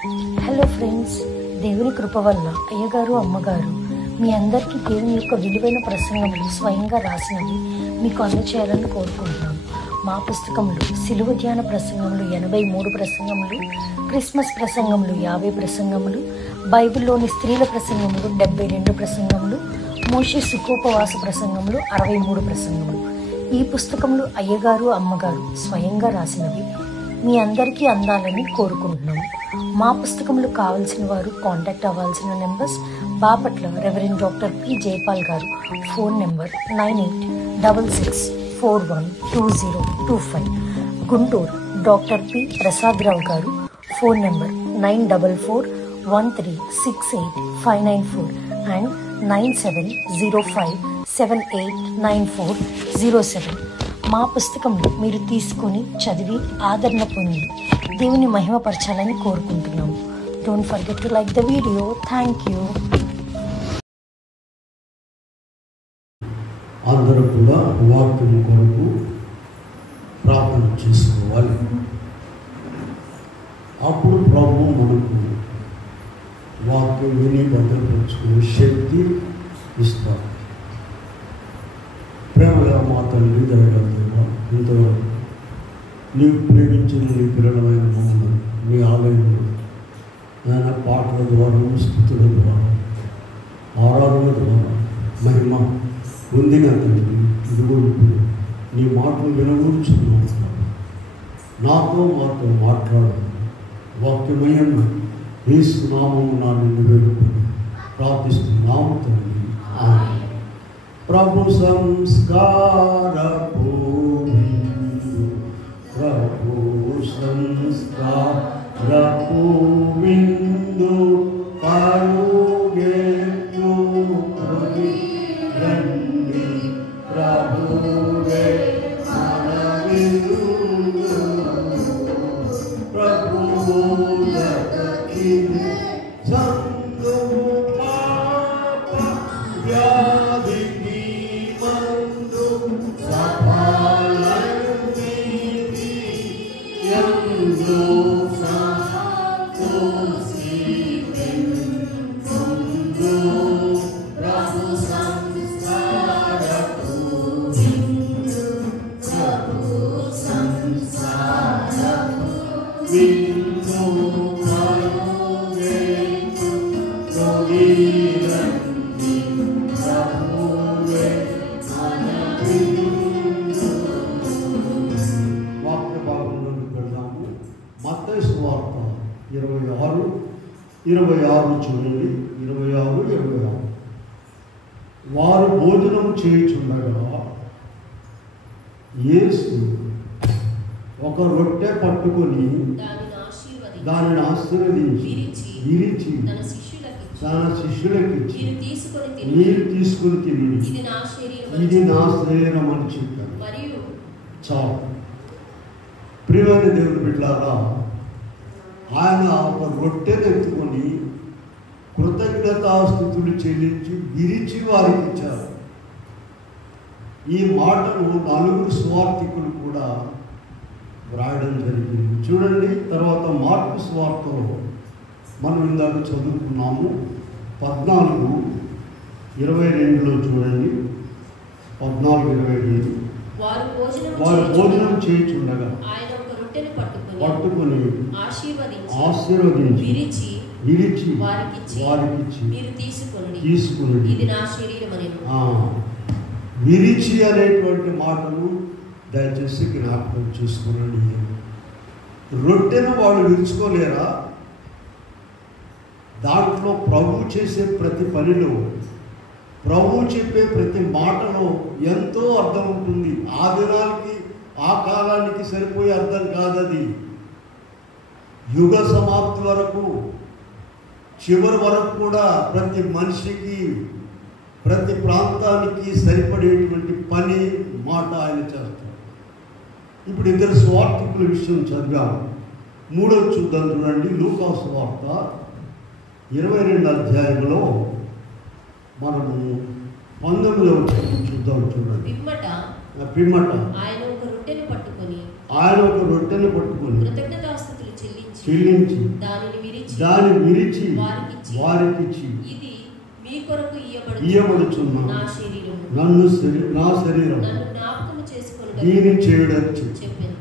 Hello friends, దేవుని కృప వల్ల అయ్యగారు అమ్మగారు మీ అందరికీ దేవుని యొక్క విలువైన ప్రసంగములు స్వయంగా రాసినవి మీకు అందచేయాలని కోరుకుంటున్నాను. మా పుస్తకంలో సిలువ ధ్యాన ప్రసంగములు 83 ప్రసంగములు, క్రిస్మస్ ప్రసంగములు 50 ప్రసంగములు, బైబిల్లోని స్త్రీల ప్రసంగములు 72 ప్రసంగములు, మోషే సుఖోపవాస ప్రసంగములు 63 ప్రసంగములు. ఈ పుస్తకములు అయ్యగారు అమ్మగారు స్వయంగా రాసినవి మీ అందరికీ అందాలని కోరుకుంటున్నాము. మా పుస్తకములు కావాల్సిన వారు కాంటాక్ట్ అవ్వాల్సిన numbers: Bapatla reverend doctor P Jayapal గారు, phone number 9866412025. Guntur doctor P Prasadarao గారు, ఫోన్ నెంబర్ 9413685994 అండ్ 9705789407. మా పుస్తకంలో మీరు తీసుకొని చదివి ఆదరణ పొంది దేవుని మహిమపరచాలని కోరుకుంటున్నాము. Don't forget to like the video. Thank you. అందరూ కూడా వాక్యం కొరకు ప్రార్థన చేసుకోవాలి. అప్పుడు ప్రభు మనకు వాక్యం విని భద్రపరుచుకునే శక్తి ఇస్తారు. ప్రేమగా మా తండ్రి దయగలుగుతాం. ఇంతవరకు నీవు ప్రేమించిన నీ పిల్లలమైన మమ్మల్ని మీ ఆలయంలో నాయన పాటల ద్వారా, స్తుతుల ద్వారా, ఆరాధన ద్వారా మహిమ పొందిన తండ్రి, ఇదిగో ఇప్పుడు నీ మాటలు వినగూర్చున్నావు. నాతో మాతో మాట్లాడు. వాక్యమయ్యన్న యేసు నామము నా నిన్ను వేడుకొని ప్రార్థిస్తున్నాము తండ్రి. ఆమేన్. ప్రభు సంస్కారపు విందు, ప్రభు సంస్కారపు విందు పరుగెత్తుకొని రండి, ప్రభువే మన విందు. ప్రభువు జగతికి సందుము పాప వ్యాధికి మందు సఫలమిది యందు సంతోషిందు. ప్రభు సంస్కారపు విందు, ప్రభు సంస్కారపు విందు పరుగెత్తుకొని రండి, ప్రభువే మన విందు. వాక్య భాగంలోకి వెళ్దాము. మత్తయి సువార్త 26 చూడండి. 26. వారు భోజనం చేయుచుండగా యేసు ఒక రొట్టె పట్టుకొని దానిని ఆశీర్వదించి విరిచి తన శిష్యులకి మీరు తీసుకుని తిని, ఇది నా శరీరం అని చెప్పారు. చాలు. ప్రియమైన దేవుని బిడ్డలారా, ఆయన ఒక రొట్టెను ఎత్తుకొని కృతజ్ఞతాస్తుతులు చెల్లించి విరిచి వారికి ఇచ్చారు. ఈ మాటను 4 సువార్తికులు కూడా వ్రాయడం జరిగింది. చూడండి. తర్వాత మార్కు సువార్తలో మనం ఇందాక చదువుకున్నాము 14:22 చూడండి. 14:22 వారు భోజనం చేయుచుండగా పట్టుకొని ఆశీర్వదించి విరిచి వారికిచ్చి తీసుకుని. విరిచి అనేటువంటి మాటను దయచేసి జ్ఞాపకం చేసుకోనండి. రొట్టెను వాళ్ళు విరుచుకోలేరా? దాంట్లో ప్రభు చేసే ప్రతి పనిలో, ప్రభు చెప్పే ప్రతి మాటలో ఎంతో అర్థం ఉంటుంది. ఆ దినానికి, ఆ కాలానికి సరిపోయే అర్థం కాదది. యుగ సమాప్తి వరకు, చివరి వరకు కూడా ప్రతి మనిషికి, ప్రతి ప్రాంతానికి సరిపడేటువంటి పని, మాట ఆయన చేస్తారు. ఇప్పుడు 2 సువార్తికుల విషయం చదివాము. 3వ చూద్దాం చూడండి. లూకా సువార్త 22వ అధ్యాయంలో మనము 19వ చూద్దాం చూడండి. పిమ్మట ఆయన ఒక రొట్టెను పట్టుకొని కృతజ్ఞతాస్తుతులు చెల్లించి దాని విరిచి వారికిచ్చి ఇది మీ కొరకు ఇయ్యబడుచున్న నా శరీరం దీని చేయడని చెప్పాను.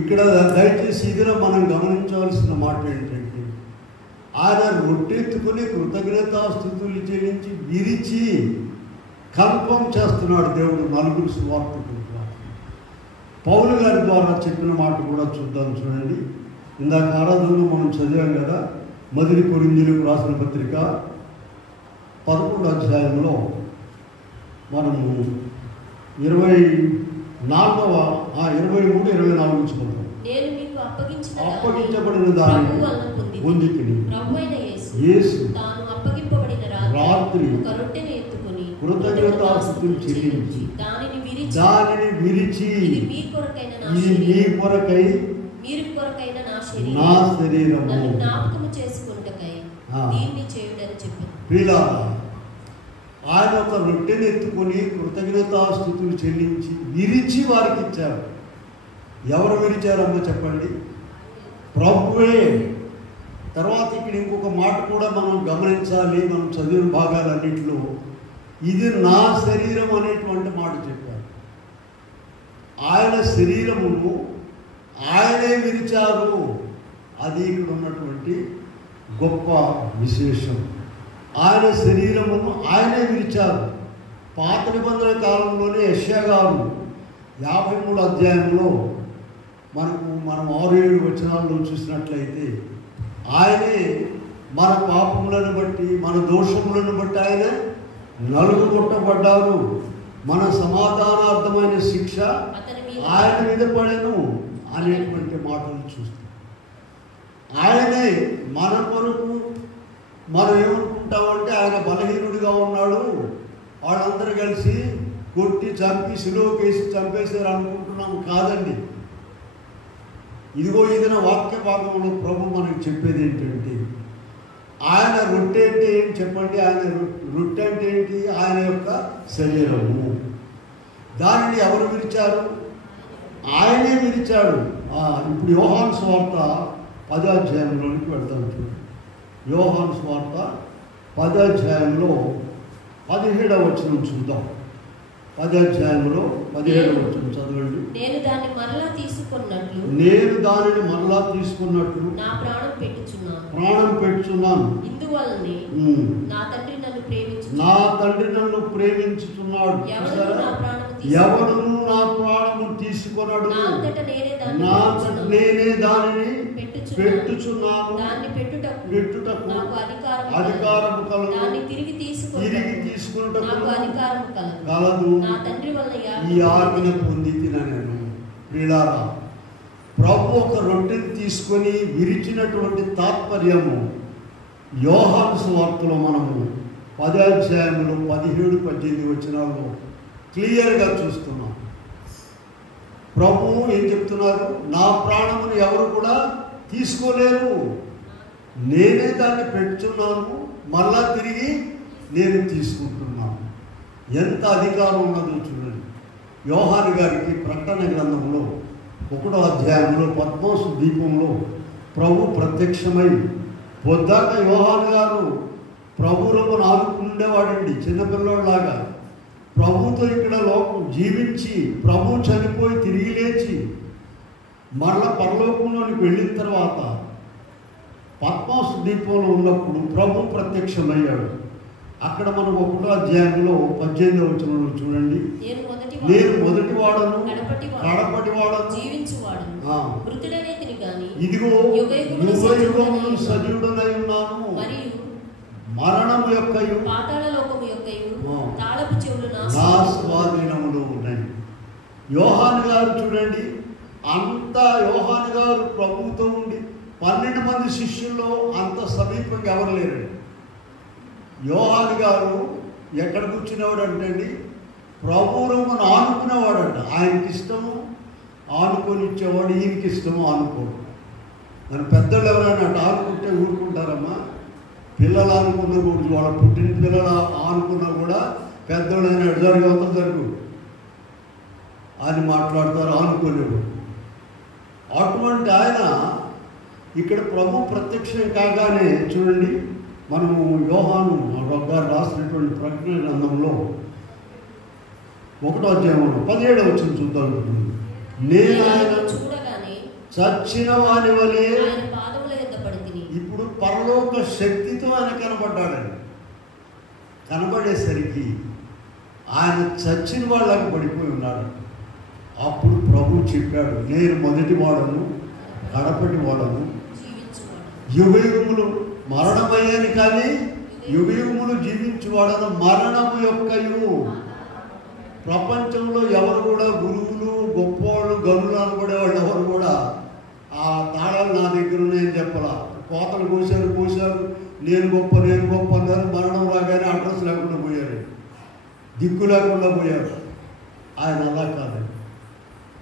ఇక్కడ దయచేసి ఇదిలో మనం గమనించవలసిన మాట ఏంటంటే, ఆయన రొట్టెత్తుకుని కృతజ్ఞతాస్తుతులు చెల్లించి విరిచి కల్పం చేస్తున్నాడు దేవుడు నలుగురు సువార్తికులు. పౌలు గారి ద్వారా చెప్పిన మాట కూడా చూద్దాం. చూడండి, ఇందాక ఆరాధనలో మనం చదివాం కదా, మొదటి కొరింథీయులకు రాసిన పత్రిక 11వ అధ్యాయంలో మనము 23-24 ఉంచుకుంటాం. అప్పగించబడిన దాన్ని పొందితిని యేసు రాత్రి కృతజ్ఞతాస్తుతులు చెల్లించి దానిని విరిచి ఇది మీ కొరకై నా శరీరము ప్రియులారా, ఆయన ఒక రొట్టెని ఎత్తుకొని కృతజ్ఞతాస్తుతులు చెల్లించి విరిచి వారికి ఇచ్చారు. ఎవరు విరిచారమ్మా చెప్పండి? ప్రభువే. తర్వాత ఇక్కడ ఇంకొక మాట కూడా మనం గమనించాలి. మనం చదివిన భాగాలన్నింటిలో ఇది నా శరీరం అనేటువంటి మాట చెప్పారు. ఆయన శరీరమును ఆయనే విరిచారు. అది ఇక్కడ ఉన్నటువంటి గొప్ప విశేషం. ఆయన శరీరమును ఆయనే విరిచారు. పాత నిబంధన కాలంలోనే యెషయా గారు 53వ అధ్యాయంలో మనం 6-7 వచనాల్లో చూసినట్లయితే ఆయనే మన పాపములను బట్టి మన దోషములను బట్టి ఆయన నలుగుగొట్టబడ్డారు. మన సమాధానార్థమైన శిక్ష ఆయన మీద పడెను అనేటువంటి మాటలు చూస్తాం. ఆయనే మన కొరకు మనం ఏమనుకుంటామంటే ఆయన బలహీనుడిగా ఉన్నాడు, వాళ్ళందరూ కలిసి కొట్టి చంపి సిలువకేసి చంపేశారు అనుకుంటున్నాము. కాదండి. ఇదిగో ఇదిన వాక్య భాగంలో ప్రభు మనకు చెప్పేది ఏంటంటే, ఆయన రొట్టె అంటే ఏంటి చెప్పండి? ఆయన రొట్టె అంటే ఏంటి? ఆయన యొక్క శరీరము. దానిని ఎవరు విరిచారు? ఆయనే విరిచాడు. ఇప్పుడు యోహాను సువార్త 10వ అధ్యాయంలోనికి వెళ్తాం. చూడండి, యోహాను సువార్త 10వ అధ్యాయంలో 17వ వచనం చూద్దాం. 10వ అధ్యాయంలో 17వ వచనం చదవండి. నేను దానిని మరలా తీసుకున్నట్లు నా ప్రాణం పెట్టుచున్నాను. ఇందువల్లనే నా తండ్రి నన్ను ప్రేమించుచున్నాడు. ఎవడును నా ప్రాణము తీసుకొనడు. నా నేనే దానిని పెట్టుచున్నాను. పెట్టుటకు అధికారము కలదు, తిరిగి తీసుకున్నటకు కలదు. ఈ ఆజ్ఞ పొందితినా నేను. ప్రియులారా, ప్రభు ఒక రొట్టెని తీసుకొని విరిచినటువంటి తాత్పర్యము యోహాను సువార్తలో మనము 10వ అధ్యాయంలో 17-18 వచనాల్లో క్లియర్గా చూస్తున్నాం. ప్రభువు ఏం చెప్తున్నారు? నా ప్రాణమును ఎవరు కూడా తీసుకోలేరు, నేనే దాన్ని పెట్టుచున్నాను, మళ్ళా తిరిగి నేను తీసుకుంటున్నాను. ఎంత అధికారం ఉన్నదో చూడండి. యోహాను గారికి ప్రకటన గ్రంథంలో 1వ అధ్యాయంలో పద్మోసు దీపంలో ప్రభు ప్రత్యక్షమై, పొద్దాక యోహాను గారు ప్రభువులకు ఆనుకుండేవాడండి, చిన్నపిల్లలాగా. ప్రభుతో ఇక్కడ లోకం జీవించి ప్రభు చనిపోయి తిరిగి లేచి మరల పరలోకంలోనికి వెళ్ళిన తర్వాత పద్మోసు దీపంలో ఉన్నప్పుడు ప్రభు ప్రత్యక్షమయ్యాడు. అక్కడ మనం 1వ అధ్యాయంలో 18వ వచనంలో చూడండి, నేను మొదటి వాడను కడపటి వాడను ఇదిగో యుగయుగములు సజీవుడనై ఉన్నాను, మరణము యొక్కయు నా స్వాధీనములో ఉన్నాయి. యోహాను గారు చూడండి, అంతా యోహాను గారు ప్రభువుతో ఉండి 12 మంది శిష్యుల్లో అంత సమీపంగా ఎవరు లేరండి. యోహాను గారు ఎక్కడ కూర్చునేవాడు అంటే అండి, ప్రభువును ఆనుకునేవాడంట. ఆయనకి ఇష్టము ఆనుకొని ఇచ్చేవాడు, ఈయనకి ఇష్టము ఆనుకోడు. మన పెద్దలు ఎవరైనా అటు ఆనుకుంటే ఊరుకుంటారమ్మా. పిల్లలు ఆనుకున్న కూడా, వాళ్ళ పుట్టిన పిల్లలు ఆనుకున్నా కూడా పెద్దోళ్ళైనా జరగవుతా జరుగు అని మాట్లాడతారు, ఆనుకోలేవు. అటువంటి ఆయన ఇక్కడ ప్రభు ప్రత్యక్షం కాగానే చూడండి, మనము యోహాను గారు రాసినటువంటి ప్రకటన గ్రంథంలో 1వ అధ్యాయంలో 17వ వచనం చూద్దాం. నేను ఆయన చూడగానే చచ్చిన వాని వలె, ఆయన పాదముల యొద్ద పడితిని. ఇప్పుడు పరలోక శక్తితో ఆయన కనబడ్డాడని. కనబడేసరికి ఆయన చచ్చిన వాళ్ళకి పడిపోయి ఉన్నాడు. అప్పుడు ప్రభు చెప్పాడు, నేను మొదటి వాడను, కడపటి వాడను, యుగయుగములు మరణమయ్యాను కానీ యుగయుగములు జీవించువాడను, మరణము యొక్కయు. ప్రపంచంలో ఎవరు కూడా గురువులు, గొప్పవాళ్ళు, గనులు అనుకునేవాళ్ళు ఎవరు కూడా ఆ తాళాలు నా దగ్గర ఉన్నాయని చెప్పాలా. కోతలు కోసారు, నేను గొప్ప అన్నారు. మరణం రాగానే అడ్రస్ లేకుండా పోయారు, దిక్కు లేకుండా పోయారు. ఆయన అలా కాదు.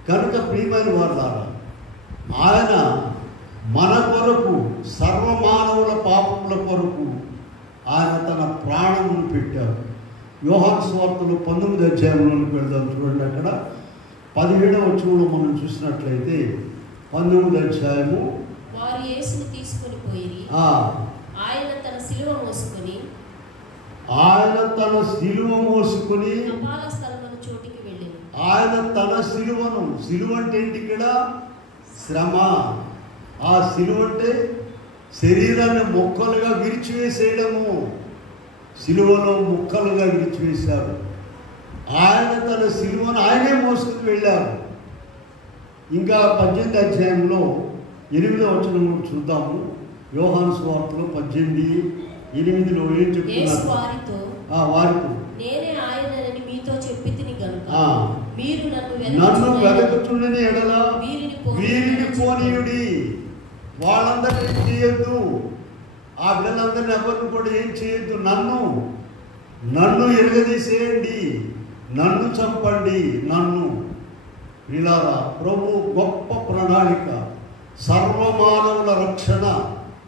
కనుక ప్రియమైన వాళ్ళారా, ఆయన మన కొరకు, సర్వమానవుల పాపముల కొరకు ఆయన తన ప్రాణమును పెట్టారు. యోహాను సువార్తలో 19వ అధ్యాయంలోకి వెళ్దాం. చూడండి, అక్కడ 17వ వచనంలో మనం చూసినట్లయితే 19వ అధ్యాయము, వారు యేసును తీసుకొని పోయిరి. ఆయన తన సిలువ మోసుకొని కపాల స్థలమున చోటికి వెళ్ళెను. ఆయన తన సిలువ అంటే ఏంటి? ఇక్కడ శ్రమ. ఆ సిలువ అంటే శరీరాన్ని ముక్కలుగా విరిచివేసేయడము. సిలువలో ముక్కలుగా విరిచివేశారు. ఆయన తన సిలువను ఆయనే మోసుకుని వెళ్ళారు. ఇంకా 18వ అధ్యాయంలో 8వ వచనం చూద్దాము. యోహాను సువార్తలో 18:8లో ఏం చెప్తున్నారు? వారితో నేనే ఆయనని మీతో చెప్పితిని గనుక మీరు నన్ను వెదకుచుండని ఎడల వీరిని పోనీయుడి. వాళ్ళందరినీ చేయొద్దు, ఆ బిడ్డలందరినీ ఎవరిని కూడా ఏం చేయొద్దు. నన్ను ఎరగదీసేయండి, నన్ను చంపండి. ఇలారా ప్రభు గొప్ప ప్రణాళిక, సర్వమానవుల రక్షణ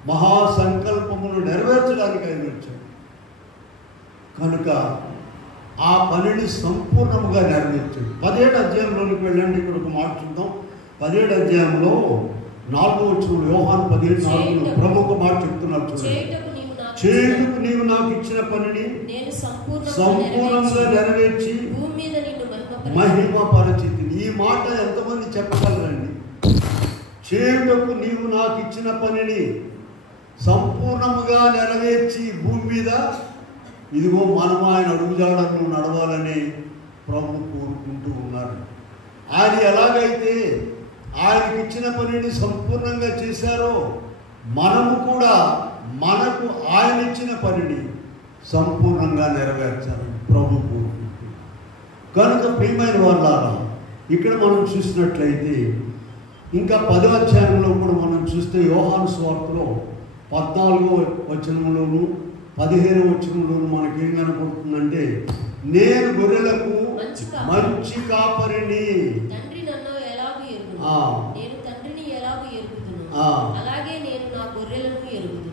మహాసంకల్పమును నెరవేర్చడానికి ఆయన వచ్చాడు. కనుక ఆ పనిని సంపూర్ణముగా నెరవేర్చాడు. 17వ అధ్యాయంలోనికి వెళ్ళండి. ఇక్కడ ఒక మాట చూద్దాం. 17వ అధ్యాయంలో 4వ వచనం, యోహాను 17:4 ప్రభు ఒక మాట చెప్తున్నారు. చేయుటకు నీవు నాకు ఇచ్చిన పనిని సంపూర్ణంగా నెరవేర్చి మహిమ పరిచితిని. ఈ మాట ఎంతమంది చెప్పగలరండి? చేయుటకు నీవు నాకు ఇచ్చిన పనిని సంపూర్ణముగా నెరవేర్చి భూమి మీద, ఇదిగో మనం ఆయన అడుగుజాడలను నడవాలని ప్రభు కోరుకుంటూ ఉన్నారు. ఆయన ఎలాగైతే ఆయనకి ఇచ్చిన పనిని సంపూర్ణంగా చేశారో, మనము కూడా మనకు ఆయన ఇచ్చిన పనిని సంపూర్ణంగా నెరవేర్చాలని ప్రభు కోరుకుంటూ. కనుక ప్రియమైన వాళ్ళారా, ఇక్కడ మనం చూసినట్లయితే ఇంకా 10వ అధ్యాయంలో కూడా మనం చూస్తే యోహాను సువార్తలో 14వ వచనంలోను 15వ వచనంలోను మనకేం కనపడుతుందంటే, నేను గొర్రెలకు మంచి కాపరిని. నేను తండ్రిని ఎలాగూ ఎరుగుదును, అలాగే నేను నా గొర్రెలను ఎరుగుదును.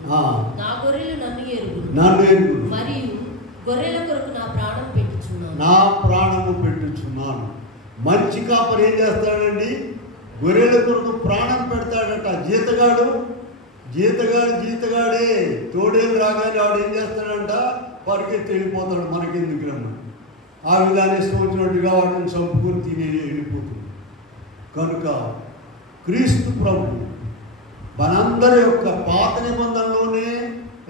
నా గొర్రెలు నన్ను ఎరుగును, మరియు గొర్రెల కొరకు నా ప్రాణము పెట్టుచున్నాను. మంచి కాపరి ఏం చేస్తాడండి? గొర్రెల కొరకు ప్రాణం పెడతాడట. జీతగాడే తోడేలు రాగానే వాడు ఏం చేస్తాడంట? పరిగెత్తి వెళ్ళిపోతాడు. మనకెందుకు రమ్మ? ఆ విధానం ఇష్టం వచ్చినట్టుగా వాటిని చంపుకొని తిని వెళ్ళిపోతుంది. కనుక క్రీస్తు ప్రభు మనందరి యొక్క పాత నిబంధనలోనే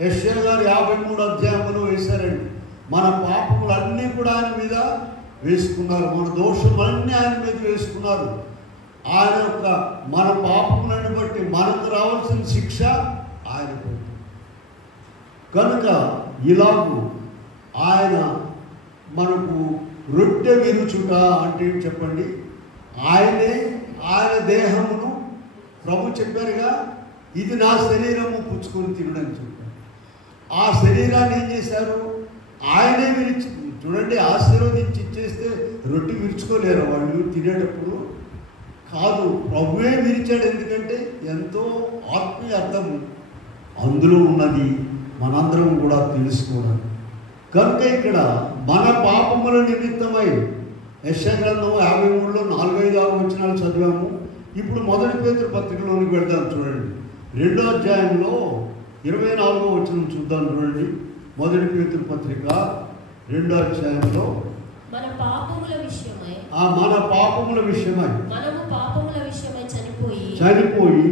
యెషయా గారు 53వ అధ్యాయంలో వేశారండి. మన పాపములన్నీ కూడా ఆయన మీద వేసుకున్నారు, మన దోషములన్నీ ఆయన మీద వేసుకున్నారు. ఆయన యొక్క మన పాపములను బట్టి మనకు రావాల్సిన శిక్ష ఆయన పొందారు. కనుక ఇలాగూ ఆయన మనకు రొట్టె విరుచుట అంటే చెప్పండి, ఆయన దేహమును ప్రభు చెప్పారుగా, ఇది నా శరీరము పుచ్చుకొని తినడని చెప్పారు. ఆ శరీరాన్ని ఏం చేశారు? ఆయనే విరిచి, చూడండి, ఆశీర్వదించి ఇచ్చేస్తే రొట్టె విరుచుకోలేరు వాళ్ళు తినేటప్పుడు. కాదు, ప్రభువే విరిచాడు. ఎందుకంటే ఎంతో ఆత్మీయ అర్థము అందులో ఉన్నది, మనందరం కూడా తెలుసుకోవడం. కనుక ఇక్కడ మన పాపముల నిమిత్తమై యెషయా గ్రంథం 53లో 4, 5, 6 వచనాలు చదివాము. ఇప్పుడు 1 పేతురు పత్రికలోనికి వెళ్దాం. చూడండి, 2వ అధ్యాయంలో 24వ వచనం చూద్దాం చూడండి. 1 పేతురు పత్రిక 2వ అధ్యాయంలో మన పాపముల విషయమై మనము పాపముల విషయమై చనిపోయి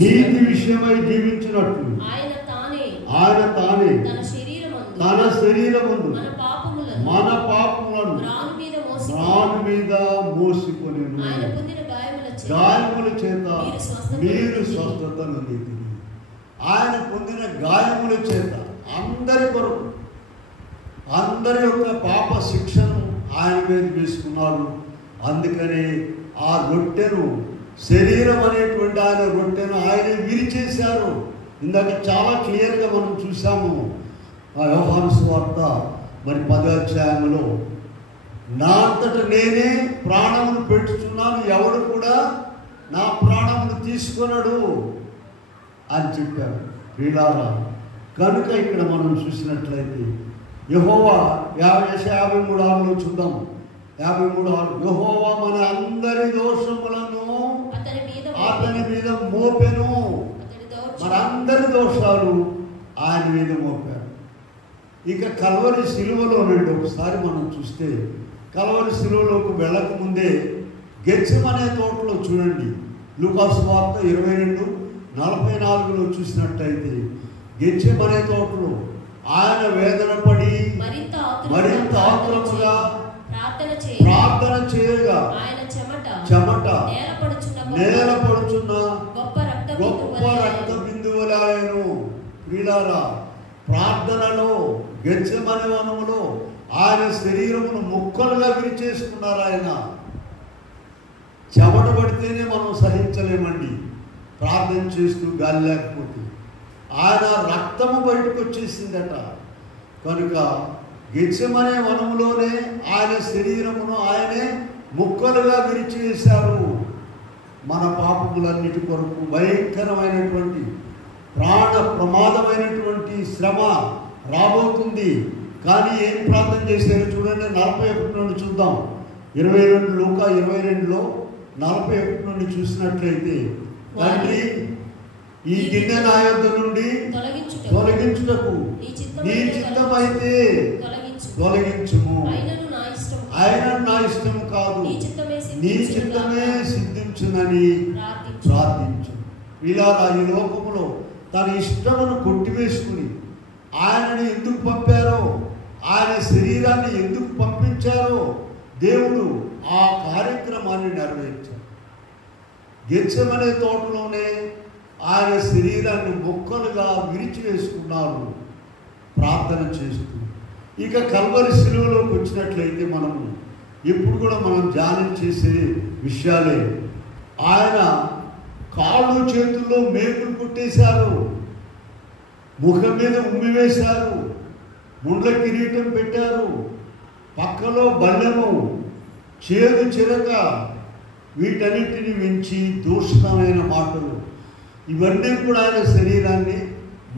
నీతి విషయమై జీవించినట్లు ఆయన తానే తన శరీరమందు మన పాపములను రాను మీద మోసుకొని గాయముల చేత మీరు స్వస్థత నొందితిరి. ఆయన పొందిన గాయముల చేత అందరి కొరకు, అందరి యొక్క పాప శిక్షను ఆయన మీద వేసుకున్నారు. అందుకని ఆ రొట్టెను, శరీరం అనేటువంటి ఆయన రొట్టెను ఆయన విరిచేశారు. ఇందాక చాలా క్లియర్గా మనం చూసాము ఆ యోహాను సువార్త 10వ అధ్యాయంలో, నా అంతట నేనే ప్రాణమును పెట్టుచున్నాను, ఎవడు కూడా నా ప్రాణమును తీసుకొనడు అని చెప్పారు. ప్రియులారా, కనుక ఇక్కడ మనం చూసినట్లయితే యెహోవా 53:6 చూద్దాం. 53:6 యెహోవా మన అందరి దోషములను అతని మీద మోపెను. మన అందరి దోషాలు ఆయన మీద మోపారు. ఇక కల్వరి శిలువలో ఒకసారి మనం చూస్తే, కల్వరి శిలువలోకి వెళ్ళకముందే గెత్సెమనే తోటలో చూడండి, లూకా సువార్త 22:44 చూసినట్టయితే, గెత్సెమనే తోటలో ఆయన వేదన పడి మరింత ఆతురముగా ప్రార్థన చేయగా చెమట నేలపడుచున్న గొప్ప రక్త బిందువులాయను. ప్రియులారా, ప్రార్థనలో గెత్సెమనే వనములో ఆయన శరీరమును ముక్కలుగా విరిచేసుకున్నారు. ఆయన చెమట పడితేనే మనం సహించలేమండి, ప్రార్థన చేస్తూ గాలి లేకపోతే. ఆయన రక్తము బయటకు వచ్చేసిందట. కనుక గెత్సెమనే వనములోనే ఆయన శరీరమును ఆయనే ముక్కలుగా విరిచివేశారు. మన పాపములన్నిటి కొరకు భయంకరమైనటువంటి ప్రాణ ప్రమాదమైనటువంటి శ్రమ రాబోతుంది. కానీ ఏం ప్రార్థన చేశారు చూడండి. 41 నుండి చూద్దాం. 22 లూకా 22లో 41 నుండి చూసినట్లయితే, తండ్రి ఈ గిన్నె నా యొద్ద నుండి తొలగించుటకు నీ చిత్తమైతే తొలగించుము, ఆయన నా ఇష్టం కాదు నీ చిత్తమే సిద్ధించునని ప్రార్థించు. ఇలా ఈ లోకములో తన ఇష్టమును కొట్టివేసుకుని ఆయనని ఎందుకు పంపారో, ఆయన శరీరాన్ని ఎందుకు పంపించారో దేవుడు ఆ కార్యక్రమాన్ని నెరవేర్చారు. గెత్సెమనే తోటలోనే ఆయన శరీరాన్ని ముక్కలుగా విరిచివేసుకున్నారు ప్రార్థన చేస్తూ. ఇక కల్వరి శిలువలోకి వచ్చినట్లయితే మనము ఎప్పుడు కూడా మనం ధ్యానం చేసే విషయాలే. ఆయన కాళ్ళు చేతుల్లో మేకులు కొట్టేశారు, ముఖం మీద ఉమ్మివేశారు, ముండ్ల కిరీటం పెట్టారు, పక్కలో బల్లెము, చేదు చిరక, వీటన్నిటిని మించి దూషణమైన మాటలు, ఇవన్నీ కూడా ఆయన శరీరాన్ని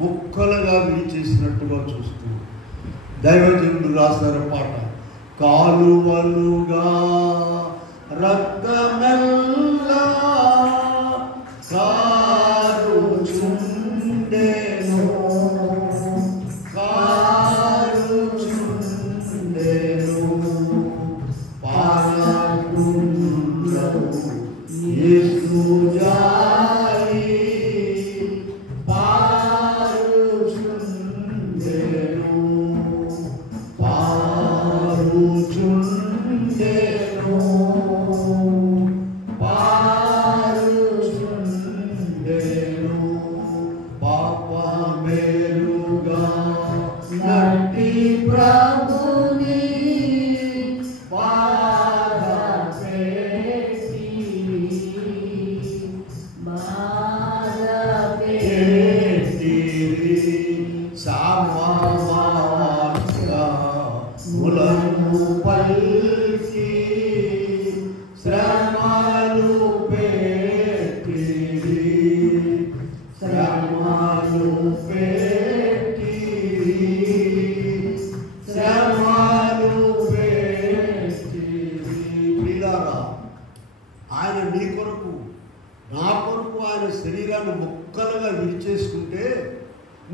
ముక్కలుగా విరిచేసినట్టుగా చూస్తున్నాం. దైవజనుడు రాశారు పాట, కాలువలుగా రక్తమెల్లా కారుచుండెను పాలకుండవు యేసు జారి పారుచుండెను పారుచుండెను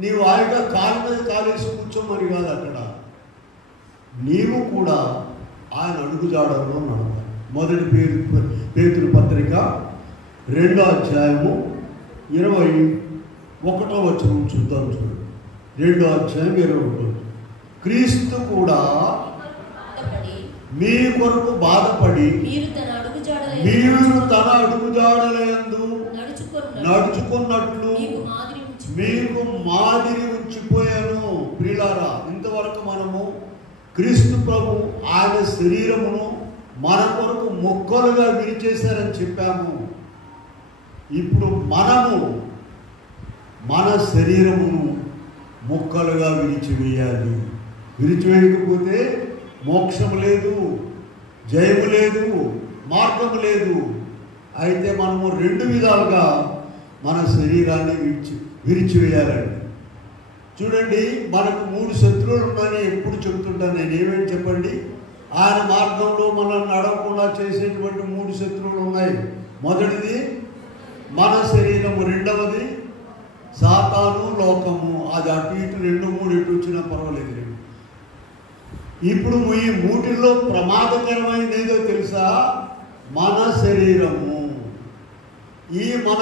నీవు హాయిగా కాలు మీద కాలేసి కూర్చోమని కాదు అక్కడ. నీవు కూడా ఆయన అడుగుజాడల్లో నడవాలి. మొదటి పేతురు పత్రిక 2వ అధ్యాయము 21వ వచనం చూద్దాం. చూడండి, 2వ అధ్యాయం 21. క్రీస్తు కూడా మీ కొరకు బాధపడి మీరు తన అడుగుజాడలందు నడుచుకున్నట్లు మీకు మాదిరి ఉంచిపోయాను. ప్రియులారా, ఇంతవరకు మనము క్రీస్తు ప్రభు ఆయన శరీరమును మన కొరకు మొక్కలుగా విరిచేశారని చెప్పాము. ఇప్పుడు మనము మన శరీరమును మొక్కలుగా విరిచివేయాలి. విరిచివేయకపోతే మోక్షము లేదు, జయము లేదు, మార్గము లేదు. అయితే మనము 2 విధాలుగా మన శరీరాన్ని విరిచివేయాలండి. చూడండి, మనకు 3 శత్రువులు ఉన్నాయని ఎప్పుడు చెప్తుంటాను నేను. ఏమేమి చెప్పండి? ఆయన మార్గంలో మనం నడవకుండా చేసేటువంటి 3 శత్రువులు ఉన్నాయి. మొదటిది మన శరీరము, రెండవది సాతాను, లోకము. అది అటు ఇటు 2, 3 ఇటు వచ్చినా పర్వాలేదు. ఇప్పుడు ఈ 3లో ప్రమాదకరమైనది ఏదో తెలుసా? మన శరీరము. ఈ మన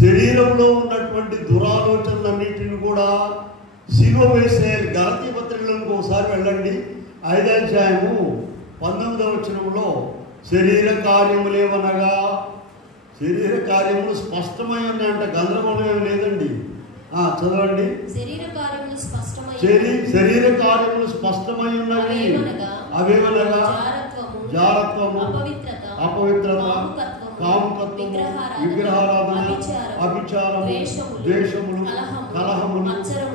శరీరంలో ఉన్నటువంటి దురాలోచనలన్నింటిని కూడా సిలువ వేసేయాలి. గలతీ పత్రికలకు ఒకసారి వెళ్ళండి, 5వ అధ్యాయము 19వ వచనంలో శరీర కార్యములేవనగా, శరీర కార్యములు స్పష్టమై ఉన్నాయంట, గందరగోళం ఏమి లేదండి. చదవండి. శరీర కార్యములు స్పష్టమై ఉన్నవి. అవేమనగా జారత్వము, అపవిత్రత, కాముకత్వము, విగ్రహారాధన, అభిచారము, ద్వేషములు, కలహములు,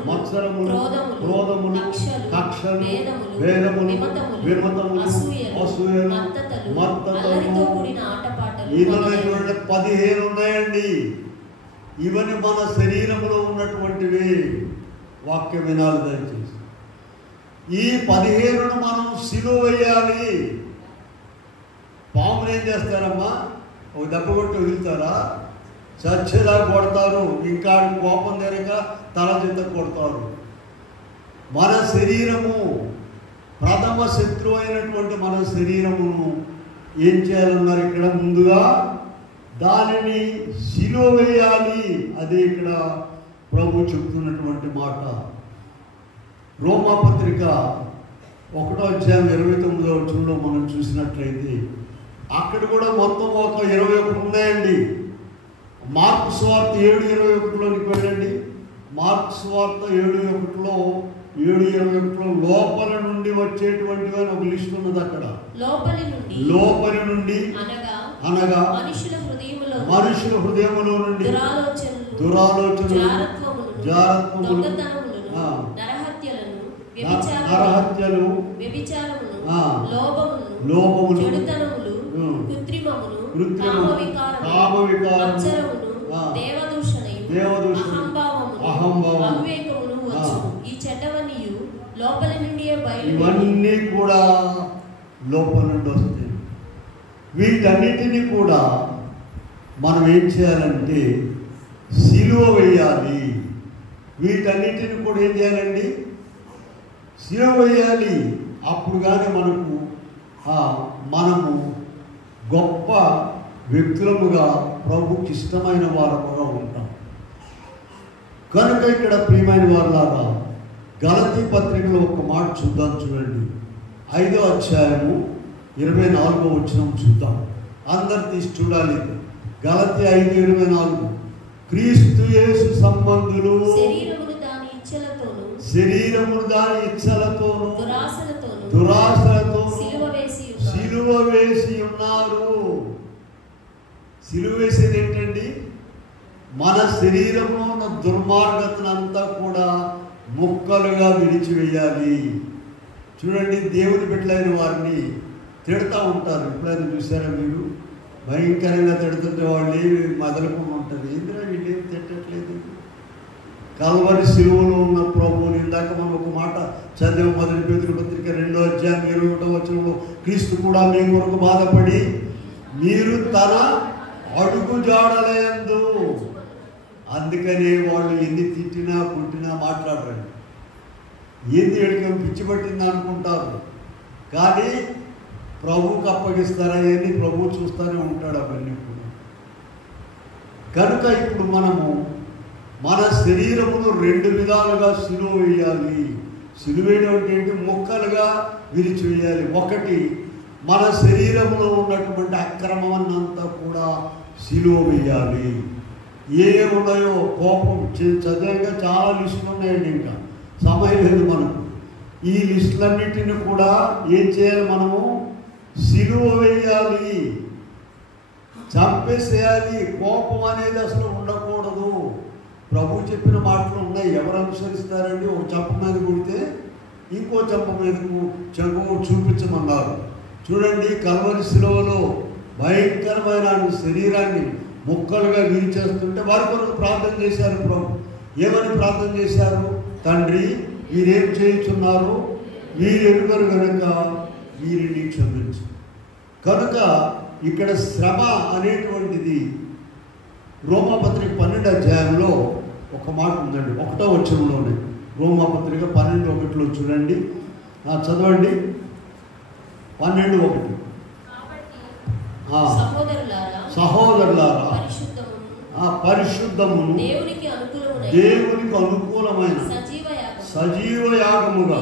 మత్సరములు, క్రోధములు, కక్షలు, వేదములు, విమతములు, అసూయలు, మత్తతలు, ఇవన్నీ చూడండి 15 ఉన్నాయండి. ఇవన్నీ మన శరీరంలో ఉన్నటువంటివి. వాక్యం వినాలి దయచేసి. ఈ 15ను మనం సిలువ వేయాలి. పాములు ఏం చేస్తారమ్మా? ఒక దెబ్బ కొట్టి వదులుతారా? చచ్చేలా కొడతారు. ఇంకా కోపం తెరక తల చింత కొడతారు. మన శరీరము, ప్రథమ శత్రువు అయినటువంటి మన శరీరమును ఏం చేయాలన్నారు ఇక్కడ? ముందుగా దానిని సిలువ వేయాలి. అదే ఇక్కడ ప్రభు చెప్తున్నటువంటి మాట. రోమా పత్రిక 1వ అధ్యాయం 29వ వచనంలో మనం చూసినట్లయితే అక్కడ కూడా మొత్తం ఒక 21 ఉన్నాయండి. మార్కు సువార్త 7:21లోనికి వెళ్ళండి. మార్కు సువార్త 7:21లో 7:21లో లోపల నుండి వచ్చేటువంటివి అని ఒక లిస్ట్ ఉన్నది అక్కడ. లోపలి నుండి అనగా మనుషుల హృదయములో నుండి దురాలోచనలు, జారత్వములు, నరహత్యలు, లోభములు, కృత్రిమము, కామవికారము, దేవదూషణ, అహంభావము, ఇవన్నీ కూడా లోపల నుండి వస్తాయి. వీటన్నిటినీ కూడా మనం ఏం చేయాలంటే సిలువ వేయాలి. వీటన్నిటిని కూడా ఏం చేయాలండి? సిలువ వేయాలి. అప్పుడు కానీ మనము గొప్ప వ్యక్తులముగా ప్రభుకి ఇష్టమైన వారముగా ఉంటాం. కనుక ఇక్కడ ప్రియమైన వారులారా, గలతీ పత్రికలో ఒక మాట చూద్దాం. చూడండి, 5వ అధ్యాయము 24వ వచనం చూద్దాం. అందరు తీసి చూడాలి. గలతీ 5:24. క్రీస్తు యేసు సంబంధులు శరీరమును దాని ఇచ్చలతోను దురాశలతోను సిలువ వేసి ఉన్నారు. సిలువ వేసేది ఏంటండి? మన శరీరంలో ఉన్న దుర్మార్గతనంతా కూడా ముక్కలుగా విడిచివేయాలి. చూడండి, దేవుని బిడ్డలైన వారిని తిడతా ఉంటారు. ఎప్పుడైనా చూసారా మీరు? భయంకరంగా తిడుతుంటే వాళ్ళు ఏమి మొదలుకొని ఉంటుంది. ఏంద్రా వీళ్ళేమి తిట్టట్లేదు. కల్వరి సిలువలో ఉన్న ప్రభువుని ఇందాక మనం ఒక మాట చదివి, మొదటి పేతురు పత్రిక 2వ అధ్యాయం 21వ వచనంలో క్రీస్తు కూడా మీ కొరకు బాధపడి మీరు తన అడుగు జాడలందు, అందుకనే వాళ్ళు ఎన్ని తిట్టినా కుట్టినా మాట్లాడరండి. ఏంది ఎడికం పిచ్చి పట్టింది అనుకుంటారు, కానీ ప్రభువుకి అప్పగిస్తారా ఏంది, ప్రభువు చూస్తూనే ఉంటాడు అవన్నీ కూడా. కనుక ఇప్పుడు మనము మన శరీరమును 2 విధాలుగా సిలువ వేయాలి. సిలువేయడం అంటే ఏంటి? ముక్కలుగా విరిచివేయాలి. ఒకటి, మన శరీరంలో ఉన్నటువంటి అక్రమమంతా కూడా సిలువ వేయాలి. ఏ ఉన్నాయో కోపం చదివేగా చాలా లిస్టులు ఉన్నాయండి, ఇంకా సమయం లేదు మనకు. ఈ లిస్టులన్నిటిని కూడా ఏం చేయాలి? మనము సిలువ వేయాలి, చంపేసేయాలి. కోపం అనేది అసలు ఉండకూడదు. ప్రభు చెప్పిన మాటలు ఉన్నాయి. ఎవరు అనుసరిస్తారండి? ఒక చెంప మీద కొడితే ఇంకో చెంప మీదకు చెంప చూపించమన్నారు. చూడండి, కల్వరి శిలువలో భయంకరమైన శరీరాన్ని ముక్కలుగా విరిచేస్తుంటే వారి కొరకు ప్రార్థన చేశారు. ప్రభు ఏమని ప్రార్థన చేశారు? తండ్రి, వీరేం చేయుచున్నారు, వీరు ఎరుగరు కనుక వీరిని క్షమించు. కనుక ఇక్కడ శ్రమ అనేటువంటిది రోమాపత్రిక 12వ అధ్యాయంలో ఒక మాట ఉందండి, 1వ వచనంలోనే. రోమాపత్రిక 12:1 చూడండి, చదవండి. 12:1. సహోదరులారా, పరిశుద్ధమును దేవునికి అనుకూలమైన సజీవ యాగముగా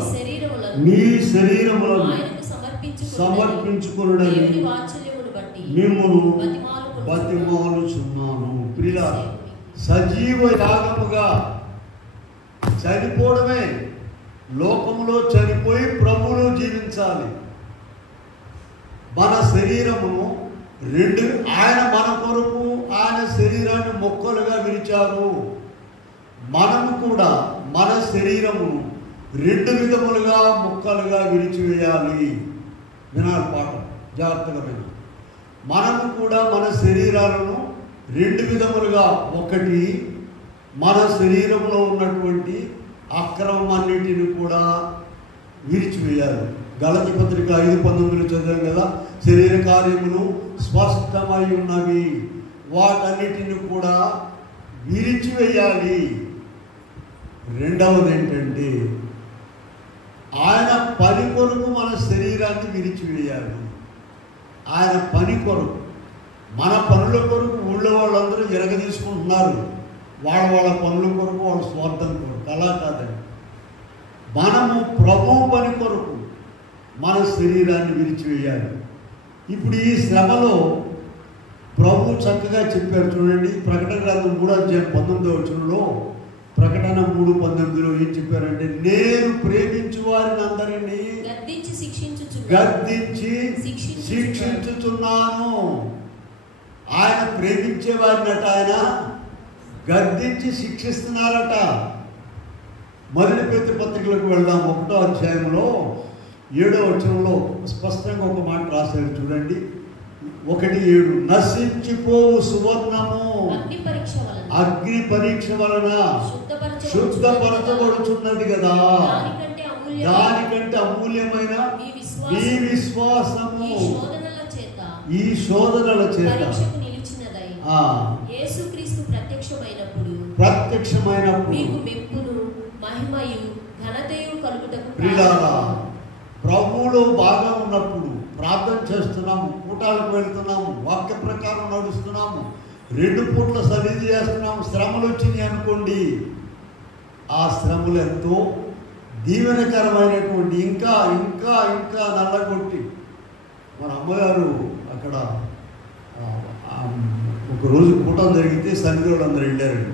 మీ శరీరములను సమర్పించుకొనుడని మిమ్మును బతిమాలుచున్నాను. ప్రియులారా, సజీవ యాగముగా చనిపోవడమే. లోకములో చనిపోయి ప్రభువులో జీవించాలి. మన శరీరమును 2, ఆయన మన కొరకు ఆయన శరీరాన్ని మొక్కలుగా విరిచారు. మనము కూడా మన శరీరమును 2 విధములుగా ముక్కలుగా విరిచివేయాలి. వినాలి పాట జాగ్రత్తగా వినాలి. మనము కూడా మన శరీరాలను 2 విధములుగా, ఒకటి మన శరీరంలో ఉన్నటువంటి అక్రమన్నిటిని కూడా విరిచివేయాలి. గలతీ పత్రిక 5:19 చదివాం కదా, శరీర కార్యములు స్పష్టమై ఉన్నవి, వాటన్నిటిని కూడా విరిచివేయాలి. రెండవది ఏంటంటే ఆయన పని కొరకు మన శరీరాన్ని విరిచివేయాలి. ఆయన పని కొరకు, మన పనుల కొరకు ఊళ్ళో వాళ్ళందరూ ఎరగదీసుకుంటున్నారు. వాళ్ళ పనుల కొరకు, వాళ్ళ స్వార్థం కొరకు. అలా కాదండి, మనము ప్రభువు పని కొరకు మన శరీరాన్ని విరిచివేయాలి. ఇప్పుడు ఈ శ్రమలో ప్రభు చక్కగా చెప్పారు. చూడండి, ప్రకటన గ్రంథం 3వ అధ్యాయం 19వ వచనంలో, ప్రకటన 3:19లో ఏం చెప్పారంటే, నేను ప్రేమించు వారిని అందరినీ గద్దించి శిక్షించుచున్నాను. ఆయన ప్రేమించే వారిని ఆయన గద్దించి శిక్షిస్తున్నారట. మొదటి పేతురు పత్రికలకు వెళ్దాం. 1వ అధ్యాయంలో 7వ వచనంలో స్పష్టంగా ఒక మాట రాశారు. చూడండి, 1:7, నశించిపోవు సువర్ణము అగ్ని పరీక్ష వలన శుద్ధపరచబడుచున్నది కదా, దానికంటే అమూల్యమైన ఈ విశ్వాసము ఈ శోధనల చేత ప్రత్యక్షమైనప్పుడు ప్రియులారా, ప్రభువులో బాగా ఉన్నప్పుడు ప్రార్థన చేస్తున్నాము, కూటాలకు వెళ్తున్నాము, వాక్య ప్రకారం నడుస్తున్నాము, 2 పూట్ల సన్నిధి చేస్తున్నాము. శ్రమలు వచ్చినాయి అనుకోండి, ఆ శ్రమలు ఎంతో దీవెనకరమైనటువంటి, ఇంకా ఇంకా ఇంకా నల్లగొట్టి. మన అమ్మగారు అక్కడ ఒకరోజు కూటం జరిగితే సన్నిధి వాళ్ళందరూ వెళ్ళారండి.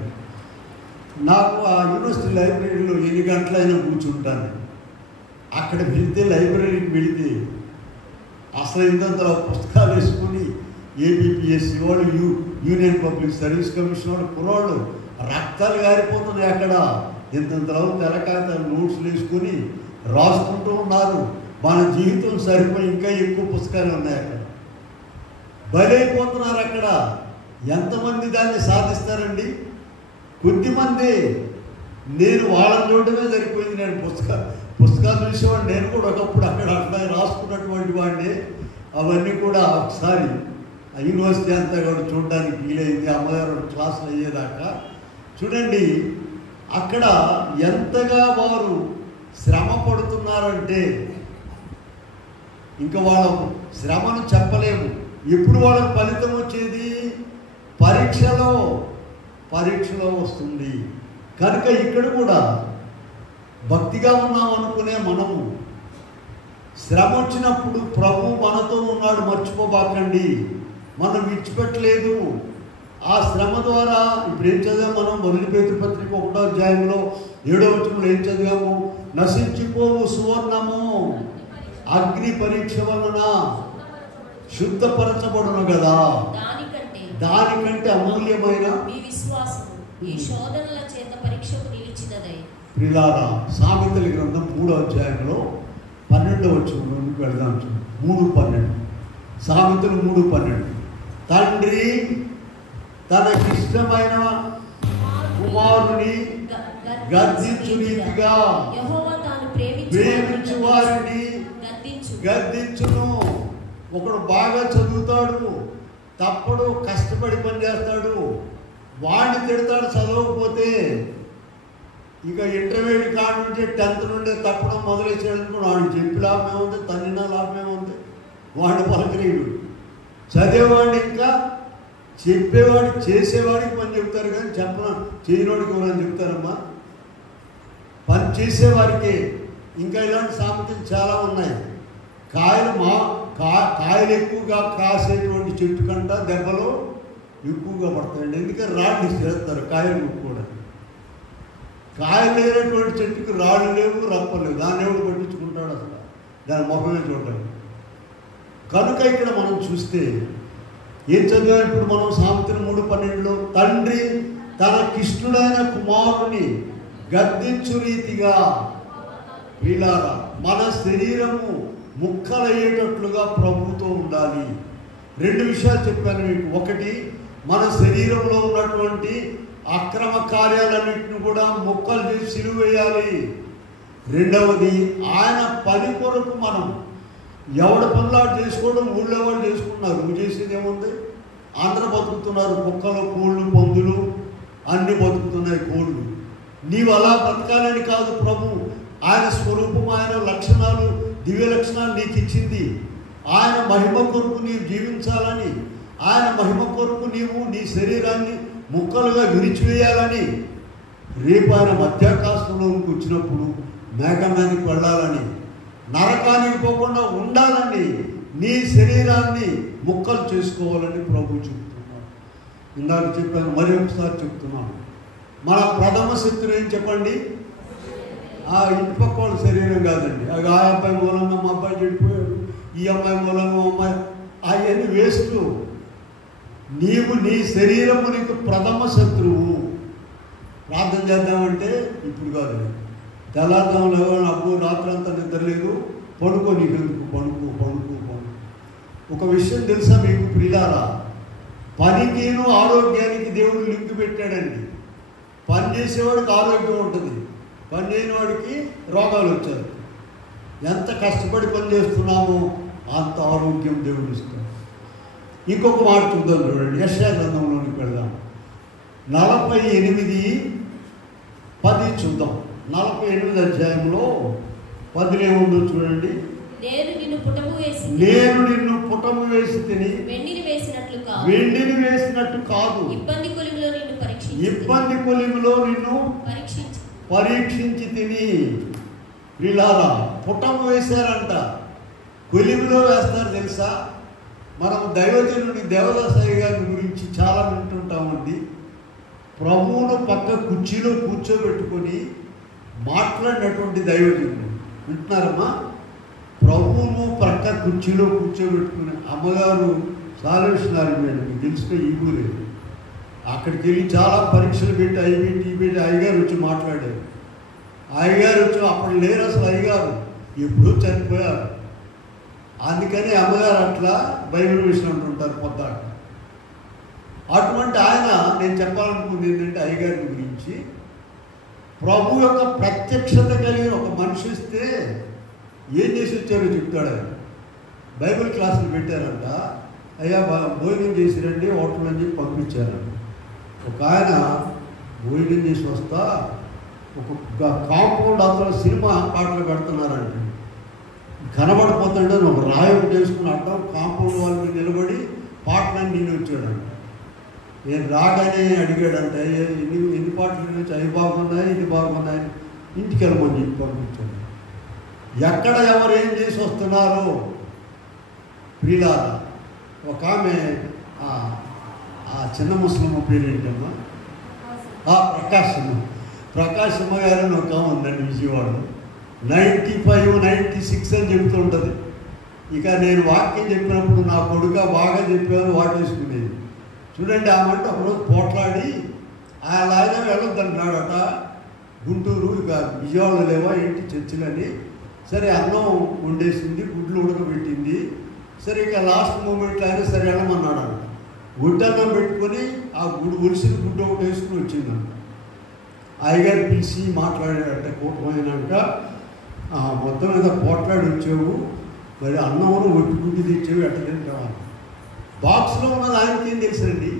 నాకు ఆ యూనివర్సిటీ లైబ్రరీలో ఎన్ని గంటలైనా కూర్చుంటాను. అక్కడ వెళ్తే, లైబ్రరీకి వెళితే అసలు ఇంతంతలో పుస్తకాలు వేసుకుని ఏబిపిఎస్సి వాళ్ళు, యూనియన్ పబ్లిక్ సర్వీస్ కమిషన్ వాళ్ళు, కుర్రాళ్ళు రక్తాలు గారిపోతున్నాయి. అక్కడ ఇంతంతలో తెలకాయలు నోట్స్లు వేసుకొని రాసుకుంటూ ఉన్నారు. మన జీవితం సరిపోయి ఇంకా ఎక్కువ పుస్తకాలు ఉన్నాయి. అక్కడ బలైపోతున్నారు. అక్కడ ఎంతమంది దాన్ని సాధిస్తారండి? కొద్దిమంది. నేను వాళ్ళని చూడటమే సరిపోయింది. నేను పుస్తకాలు చూసేవాడిని. నేను కూడా ఒకప్పుడు అక్కడ రాసుకున్నటువంటి వాడిని. అవన్నీ కూడా ఒకసారి యూనివర్సిటీ అంతా కూడా చూడడానికి వీలైంది. అమ్మగారు క్లాసులు అయ్యేదాకా చూడండి అక్కడ ఎంతగా వారు శ్రమ పడుతున్నారంటే ఇంకా వాళ్ళ శ్రమను చెప్పలేము. ఎప్పుడు వాళ్ళకి ఫలితం వచ్చేది? పరీక్షలో వస్తుంది. కనుక ఇక్కడ కూడా భక్తిగా ఉన్నాం అనుకునే మనము శ్రమ వచ్చినప్పుడు ప్రభు మనతో ఉన్నాడు, మర్చిపోబాకండి. మనం విడిచిపెట్టలేదు. ఆ శ్రమ ద్వారా ఇప్పుడు ఏం చదివాము మనం? మొదటి పేతురు పత్రిక 1వ అధ్యాయంలో 7వ వచనంలో ఏం చదివాము? నశించిపోవు సువర్ణము అగ్ని పరీక్ష వలన శుద్ధపరచబడును కదా, దానికంటే అమూల్యమైన మీ విశ్వాసము ఈ శోధనల చేత పరీక్షకు నిలిచినదై. ప్రియులారా, సామెతల గ్రంథం 3వ అధ్యాయంలో 12వ వచనంలోకి వెళ్దాం. 3:12 సామెతలు 3:12 తండ్రి తనకిష్టమైన కుమారుని గద్దించు రీతిగా ప్రేమించు వారిని గద్దించును. ఒకడు బాగా చదువుతాడు, తప్పుడు కష్టపడి పని చేస్తాడు, వాడిని తిడతాడు. చదవకపోతే ఇక ఇంటర్మీడియట్ కాడ నుంచి 10th నుండి తప్పడం మొదలైచేయడానికి వాడిని చెప్పి లాభమే ఉంది, తన్నినా లాభమే ఉంది. వాడిని పలకరీడు. చదివేవాడిని ఇంకా చెప్పేవాడికి చేసేవాడికి పని చెప్తారు, కానీ చేయనోడికి ఎవరని చెప్తారమ్మా? పని చేసేవారికి. ఇంకా ఇలాంటి సామెతలు చాలా ఉన్నాయి. కాయలు ఎక్కువగా కాసేటువంటి చెట్టు కంట దెబ్బలు ఎక్కువగా పడతాయండి. ఎందుకంటే రాళ్ళు చేస్తారు కాయలు కూడా. కాయలు లేనటువంటి చెట్టుకు రాళ్ళు లేవు, రప్పలేవు. దాన్ని ఎవడు పట్టించుకుంటాడు? అసలు దాని మొహమే చూడాలి. కనుక ఇక్కడ మనం చూస్తే ఏం చదివా? ఇప్పుడు మనం సామెతలు 3:12లో తండ్రి తనకిష్టుడైన కుమారుని గద్దించు రీతిగా. వీళ్ళారా, మన శరీరము ముక్కలయ్యేటట్లుగా ప్రభుతో ఉండాలి. 2 విషయాలు చెప్పాను మీకు. ఒకటి, మన శరీరంలో ఉన్నటువంటి అక్రమ కార్యాలన్నింటిని కూడా ముక్కలు చేసి సిలువ వేయాలి. రెండవది, ఆయన పని కొరకు మనం ఎవడ పనులాడు చేసుకోవడం ఊళ్ళో వాళ్ళు చేసుకున్నారు. నువ్వు చేసేది ఏముంది? అందరూ బతుకుతున్నారు. కుక్కలు, కోళ్ళు, పందులు అన్నీ బతుకుతున్నాయి. కోళ్ళు నీవు అలా బ్రతకాలని కాదు ప్రభు. ఆయన స్వరూపం, ఆయన లక్షణాలు, దివ్య లక్షణాలు నీకు ఇచ్చింది. ఆయన మహిమ కొరకు నీవు జీవించాలని, ఆయన మహిమ కొరకు నీవు నీ శరీరాన్ని ముక్కలుగా విరిచివేయాలని, రేపు ఆయన మధ్యాకాశంలోకి వచ్చినప్పుడు మేఘానికి వెళ్ళాలని, నరకానికి పోకుండా ఉండాలని, నీ శరీరాన్ని ముక్కలు చేసుకోవాలని ప్రభు చెప్తున్నాడు. ఇందాక చెప్పాను, మరి ఒకసారి చెప్తున్నాను. మన ప్రథమ శత్రువు ఏం చెప్పండి? ఆ ఇంటి పక్క వాళ్ళ శరీరం కాదండి. అది ఆ అబ్బాయి మూలంగా మా అబ్బాయి చెడిపోయాడు, ఈ అమ్మాయి మూలంగా మా అమ్మాయి, అవన్నీ వేస్తూ నీవు నీ శరీరము నీకు ప్రథమ శత్రువు. ప్రార్థన చేద్దామంటే ఇప్పుడు కాదు, తెల్లారుదాంలో అబ్బు రాత్రంతా నిద్ర లేదు, పడుకో, నీకు ఎందుకు, పడుకో. ఒక విషయం తెలుసా మీకు ప్రియులారా? పనికిను ఆరోగ్యానికి దేవుడు లింక్ పెట్టాడండి. పని చేసేవాడికి ఆరోగ్యం ఉంటుంది, పని చేయని వాడికి రోగాలు వచ్చారు. ఎంత కష్టపడి పని చేస్తున్నామో అంత ఆరోగ్యం దేవుడు ఇస్తాడు. ఇంకొక మాట చూద్దాం, చూడండి. యెషయా గ్రంథంలోనికి వెళ్దాం. 48:10 చూద్దాం. 48వ అధ్యాయంలో 10 ఏముందో చూడండి. నేను నిన్ను పుటము వేసి తిని వెండిని వేసినట్లు కాదు, ఇబ్బంది కొలిమిలో నిన్ను పరీక్షించి తిని. వీళ్ళారా, పుటము వేశారంట. కొలిమిలో వేస్తారు తెలుసా? మనం దైవజనుడి దేవదాసయ్య గారి గురించి చాలా వింటుంటామండి. ప్రభువును పక్క కుర్చీలో కూర్చోబెట్టుకొని మాట్లాడినటువంటి దైవజనుడు. వింటున్నారమ్మా? ప్రభువును పక్క కుర్చీలో కూర్చోబెట్టుకుని అమ్మగారు సాల్వేషనరీ మేడం, మీకు తెలిసిన ఈ ఊరే, అక్కడికి వెళ్ళి చాలా పరీక్షలు పెట్టి అయ్యగారు వచ్చి మాట్లాడారు. అయ్యగారు వచ్చి అప్పుడు లేరు అసలు, అయ్యగారు ఎప్పుడూ చనిపోయారు. అందుకని అమ్మగారు అట్లా బైబిల్ విషయం అంటుంటారు పొద్దాక. అటువంటి ఆయన, నేను చెప్పాలనుకుంది ఏంటంటే అయ్యగారి గురించి, ప్రభు యొక్క ప్రత్యక్షత కలిగిన ఒక మనిషి ఇస్తే ఏం చేసి వచ్చారో చెప్తాడు ఆయన. బైబిల్ క్లాసులు పెట్టారంట. అయ్యా భోజనం చేసి రండి హోటల్ అని చెప్పి పంపించారంట. ఒక ఆయన భోజనం చేసి వస్తా ఒక కాంపౌండ్ అతను సినిమా పాటలు పెడుతున్నారంటే కనబడిపోతుంటే ఒక రాయి ఒకటి వేసుకుని అడ్డం కాంపౌండ్ వాళ్ళ మీద నిలబడి పాటలన్నీ నేను వచ్చాడంట. నేను రాగానే అడిగాడంటే ఎన్ని పాటలు నుంచి అవి బాగున్నాయి ఇది బాగున్నాయి ఇంటికి వెళ్ళమని చెప్పి పంపించాడు. ఎక్కడ ఎవరు ఏం చేసి వస్తున్నారో ప్రియులారా, ఒక ఆమె ఆ చిన్న ముస్లిం పేరు ఏంటమ్మా, ప్రకాశమ్మ గారు అని ఒక ఉందండి విజయవాడలో. 95, 96 అని చెప్తూ ఉంటుంది. ఇక నేను వాక్యం చెప్పినప్పుడు నా కొడుక బాగా చెప్పాను వాటేసుకునేది. చూడండి ఆమంటే ఒకరోజు పోట్లాడి అలాగే వెళ్ళొద్దన్నాడట. గుంటూరు ఇక విజయవాడలో లేవా ఏంటి చర్చిలని. సరే అన్నం వండేసింది, గుడ్లు ఉడకబెట్టింది. సరే ఇక లాస్ట్ మూమెంట్లో అయినా సరే వెళ్ళమన్నాడు. గుడ్డన్నం పెట్టుకొని ఆ ఒలిసిన గుడ్డ ఒకటి వేసుకుని వచ్చిందంట. అయ్యగారు పిలిచి మాట్లాడాడంటే కూటమైనాక మొత్తం మీద పోట్లాడి వచ్చావు, మరి అన్నం ఒట్టి గుడ్డి తెచ్చేవి ఎట్టలేదు రావాలి. బాక్స్లో ఉన్నది ఆయనకి ఏం తెలుసండి.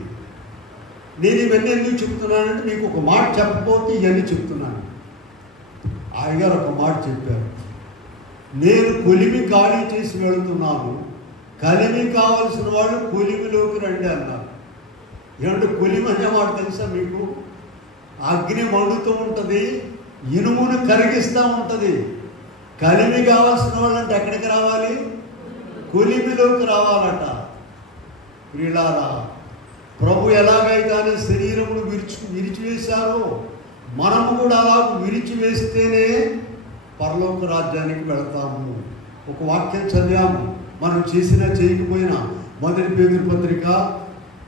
నేను ఇవన్నీ ఎందుకు చెప్తున్నానంటే మీకు ఒక మాట చెప్పకపోతే ఇవన్నీ చెప్తున్నాను. అయ్యగారు ఒక మాట చెప్పారు, నేను కొలిమి ఖాళీ చేసి వెళుతున్నాను, కలిమి కావాల్సిన వాళ్ళు కొలిమిలోకి రండి అన్నారు. ఏమంటే కొలిమి అనే మాట తెలుసా మీకు? అగ్ని మండుతూ ఉంటుంది, ఇనుమును కరిగిస్తూ ఉంటుంది. కలిమి కావాల్సిన వాళ్ళంటే ఎక్కడికి రావాలి? కొలిమిలోకి రావాలట. ప్రియులారా, ప్రభు ఎలాగైతే శరీరమును విరిచివేశారో మనము కూడా అలా విరిచివేస్తేనే పరలోక రాజ్యానికి వెళతాము. ఒక వాక్యం చదివాము, మనం చేసినా చేయకపోయినా. 1 పేతురు పత్రిక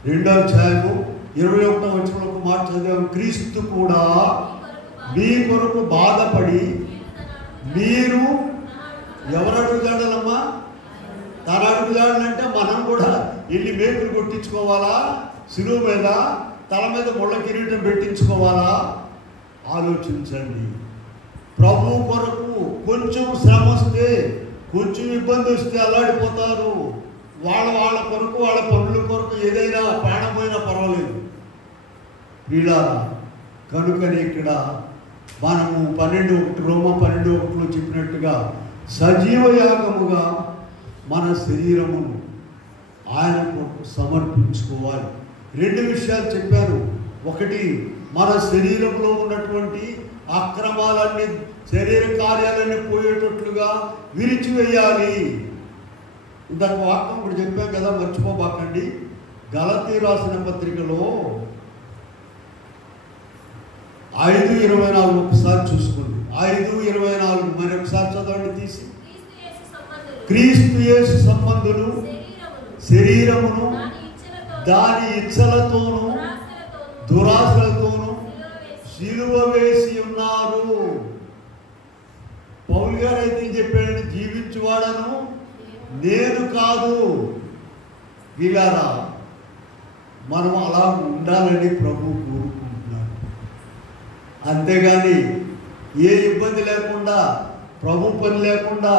2వ అధ్యాయము 21వ వచనంలో ఒక మాట చదివాము. క్రీస్తు కూడా మీ కొరకు బాధపడి మీరు ఎవరు అడుగుతాడనమ్మా? తన అడుగుతాడంటే మనం కూడా వెళ్ళి మేకులు కొట్టించుకోవాలా? శిలువ మీద తల మీద ముళ్ళ కిరీటం పెట్టించుకోవాలా? ఆలోచించండి. ప్రభు కొరకు కొంచెం శ్రమ వస్తే, కొంచెం ఇబ్బంది వస్తే అల్లాడిపోతారు. వాళ్ళ కొరకు, వాళ్ళ పనుల కొరకు ఏదైనా ప్రాణమైనా పర్వాలేదు. ప్రియులారా, కనుకని ఇక్కడ మనము 12:1 రోమా 12:1లో చెప్పినట్టుగా సజీవ యాగముగా మన శరీరమును ఆయనకు సమర్పించుకోవాలి. 2 విషయాలు చెప్పాను. ఒకటి, మన శరీరంలో ఉన్నటువంటి అక్రమాలన్నీ, శరీర కార్యాలన్నీ పోయేటట్లుగా విరిచివేయాలి. ఇందాక వాక్యం కూడా చెప్పాం కదా, మర్చిపోబాకండి. గలతీ రాసిన పత్రికలో 5:24 ఒకసారి చూసుకోండి. 5:24 మరొకసారి చదవండి తీసి. క్రీస్తు యేసు సంబంధులు శరీరమును దాని ఇచ్చలతోనూ దురాశలతోనూ సిలువ వేసి ఉన్నారు. పౌలు గారు అయితే చెప్పాడని, జీవించువాడను నేను కాదు. వీళ్ళారా, మనం అలా ఉండాలని ప్రభు కోరుకుంటున్నాడు. అంతేగాని ఏ ఇబ్బంది లేకుండా, ప్రభు పని లేకుండా